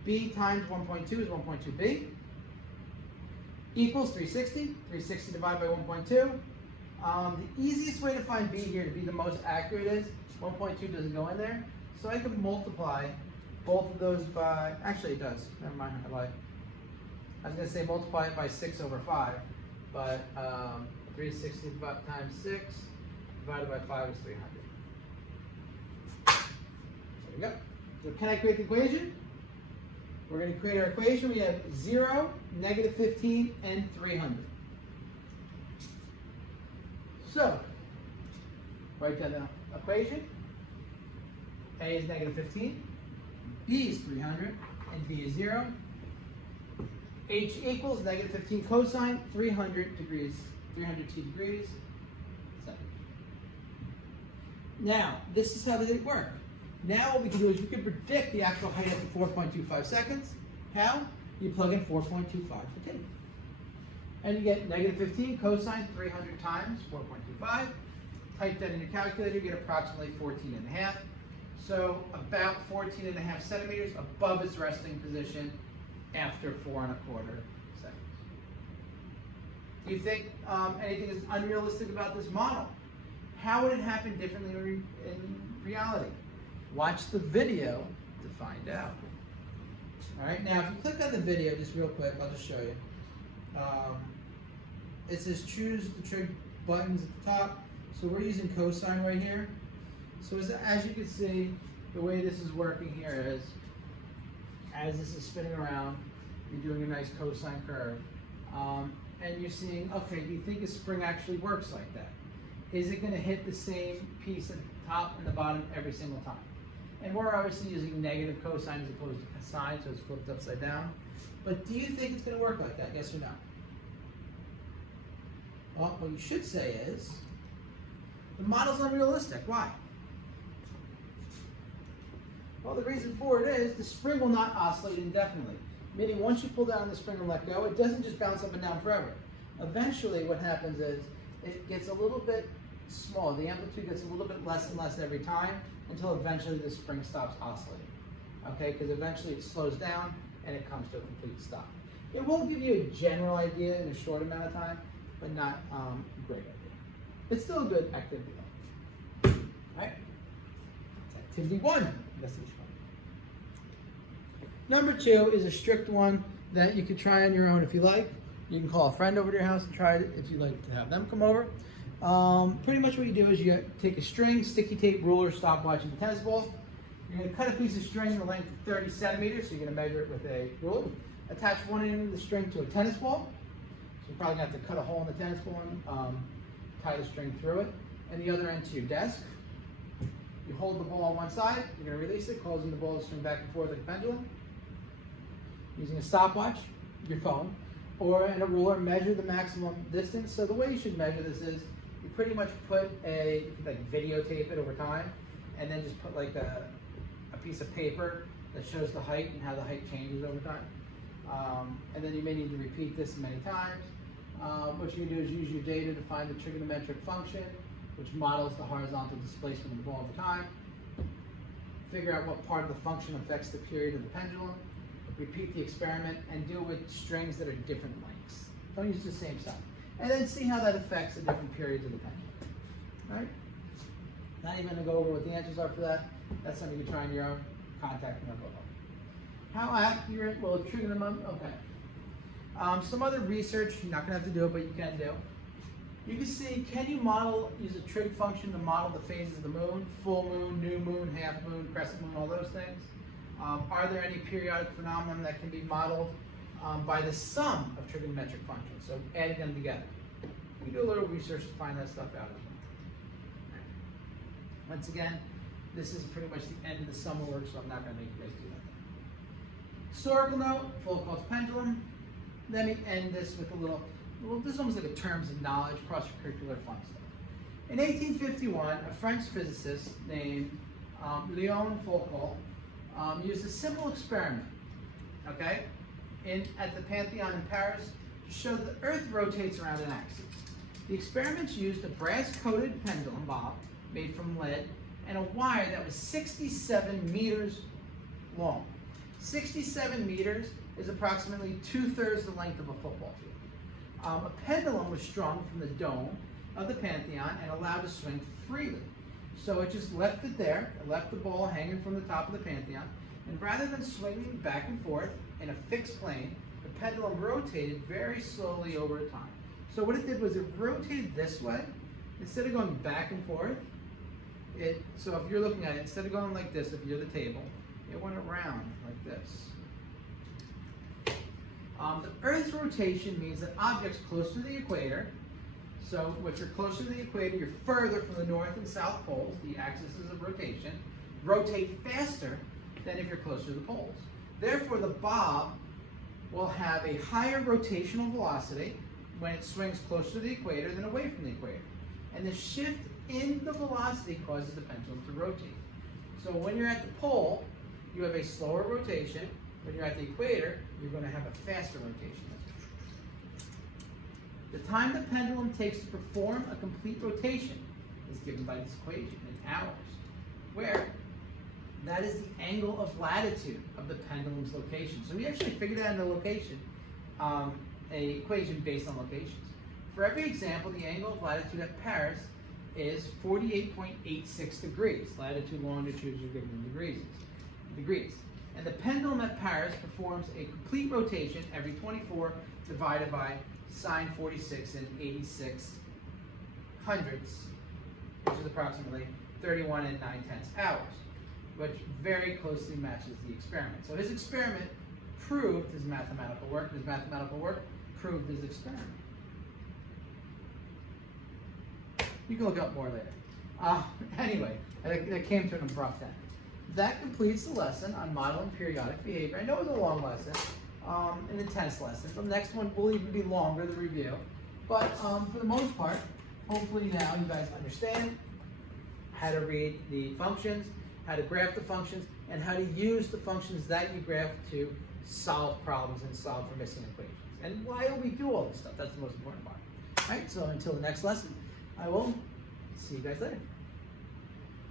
B times 1.2 is 1.2B. Equals 360. 360 divided by 1.2. The easiest way to find B here to be the most accurate is 1.2 doesn't go in there. So I can multiply both of those by, actually it does. Never mind, I lied. I was going to say multiply it by 6/5, but 360 times 6 divided by 5 is 300. There we go. So can I create the equation? We're going to create our equation. We have 0, -15, and 300. So, write down the equation. A is -15, B is 300, and B is 0. H equals -15 cosine 300 degrees, 300t degrees. Now, this is how they work. Now what we can do is we can predict the actual height up to 4.25 seconds. How? You plug in 4.25 for t. And you get -15 cosine 300 times 4.25. Type that in your calculator, you get approximately 14.5. So about 14.5 centimeters above its resting position after 4.25 seconds. Do you think anything is unrealistic about this model? How would it happen differently in reality? Watch the video to find out. All right, now if you click on the video, just real quick, I'll just show you. It says choose the trig buttons at the top. So we're using cosine right here. So as you can see, the way this is working here is, as this is spinning around, you're doing a nice cosine curve. And you're seeing, okay, do you think a spring actually works like that? Is it going to hit the same piece at the top and the bottom every single time? And we're obviously using negative cosine as opposed to sine, so it's flipped upside down. But do you think it's going to work like that, yes or no? Well, what you should say is, the model's unrealistic. Why? Well, the reason for it is the spring will not oscillate indefinitely. Meaning once you pull down the spring and let go, it doesn't just bounce up and down forever. Eventually what happens is it gets a little bit small. The amplitude gets a little bit less and less every time until eventually the spring stops oscillating. Okay, because eventually it slows down and it comes to a complete stop. It will give you a general idea in a short amount of time, but not a great idea. It's still a good activity though. All right, that's activity 1, investigation 1. Number 2 is a strict one that you can try on your own if you like. You can call a friend over to your house and try it if you'd like to have them come over. Pretty much what you do is you take a string, sticky tape, ruler, stopwatch, and a tennis ball. You're going to cut a piece of string the length of 30 centimeters, so you're going to measure it with a ruler. Attach one end of the string to a tennis ball. So you're probably going to have to cut a hole in the tennis ball and tie the string through it. And the other end to your desk. You hold the ball on one side, you're going to release it, causing the ball to swing back and forth like a pendulum. Using a stopwatch, your phone, or in a ruler, measure the maximum distance. So the way you should measure this is you pretty much put you can videotape it over time, and then just put like a piece of paper that shows the height and how the height changes over time. And then you may need to repeat this many times. What you can do is use your data to find the trigonometric function, which models the horizontal displacement of the ball over time. Figure out what part of the function affects the period of the pendulum. Repeat the experiment and do it with strings that are different lengths. Don't use the same sign. And then see how that affects the different periods of the pendulum. All right? Not even going to go over what the answers are for that. That's something you can try on your own. Contact me below. How accurate will a trigonometric? Okay. Some other research, you're not going to have to do it, but you can do. You can see, can you use a trig function to model the phases of the moon? Full moon, new moon, half moon, crescent moon, all those things. Are there any periodic phenomena that can be modeled by the sum of trigonometric functions? So adding them together. We do a little research to find that stuff out as well. Once again, this is pretty much the end of the summer work, so I'm not going to make you guys do that. Historical note, Foucault's pendulum. Let me end this with a little, this is almost like a terms of knowledge, cross-curricular fun stuff. In 1851, a French physicist named Léon Foucault used a simple experiment, okay, at the Pantheon in Paris to show that the Earth rotates around an axis. The experiments used a brass-coated pendulum bob made from lead and a wire that was 67 meters long. 67 meters is approximately 2/3 the length of a football field. A pendulum was strung from the dome of the Pantheon and allowed to swing freely. So it just left it there, it left the ball hanging from the top of the Pantheon, and rather than swinging back and forth in a fixed plane, the pendulum rotated very slowly over time. So what it did was it rotated this way, instead of going back and forth, so if you're looking at it, instead of going like this, if you're the table, it went around like this. The Earth's rotation means that objects close to the equator, so if you're closer to the equator, you're further from the north and south poles, the axes of rotation, rotate faster than if you're closer to the poles. Therefore, the bob will have a higher rotational velocity when it swings closer to the equator than away from the equator. And the shift in the velocity causes the pendulum to rotate. So when you're at the pole, you have a slower rotation. When you're at the equator, you're going to have a faster rotation. The time the pendulum takes to perform a complete rotation is given by this equation in hours, where that is the angle of latitude of the pendulum's location. So we actually figured out in the location, an equation based on locations. For every example, the angle of latitude at Paris is 48.86 degrees. Latitude, longitudes are given in degrees. And the pendulum at Paris performs a complete rotation every 24 divided by sine 46 and 86 hundredths, which is approximately 31 and 9/10 hours, which very closely matches the experiment. So his experiment proved his mathematical work, and his mathematical work proved his experiment. You can look up more later. Anyway, that came to an abrupt end. That completes the lesson on modeling periodic behavior. I know it was a long lesson, an intense lesson. The next one will even be longer, the review. But for the most part, hopefully now you guys understand how to read the functions, how to graph the functions, and how to use the functions that you graph to solve problems and solve for missing equations. And why do we do all this stuff? That's the most important part. All right, so until the next lesson, I will see you guys later.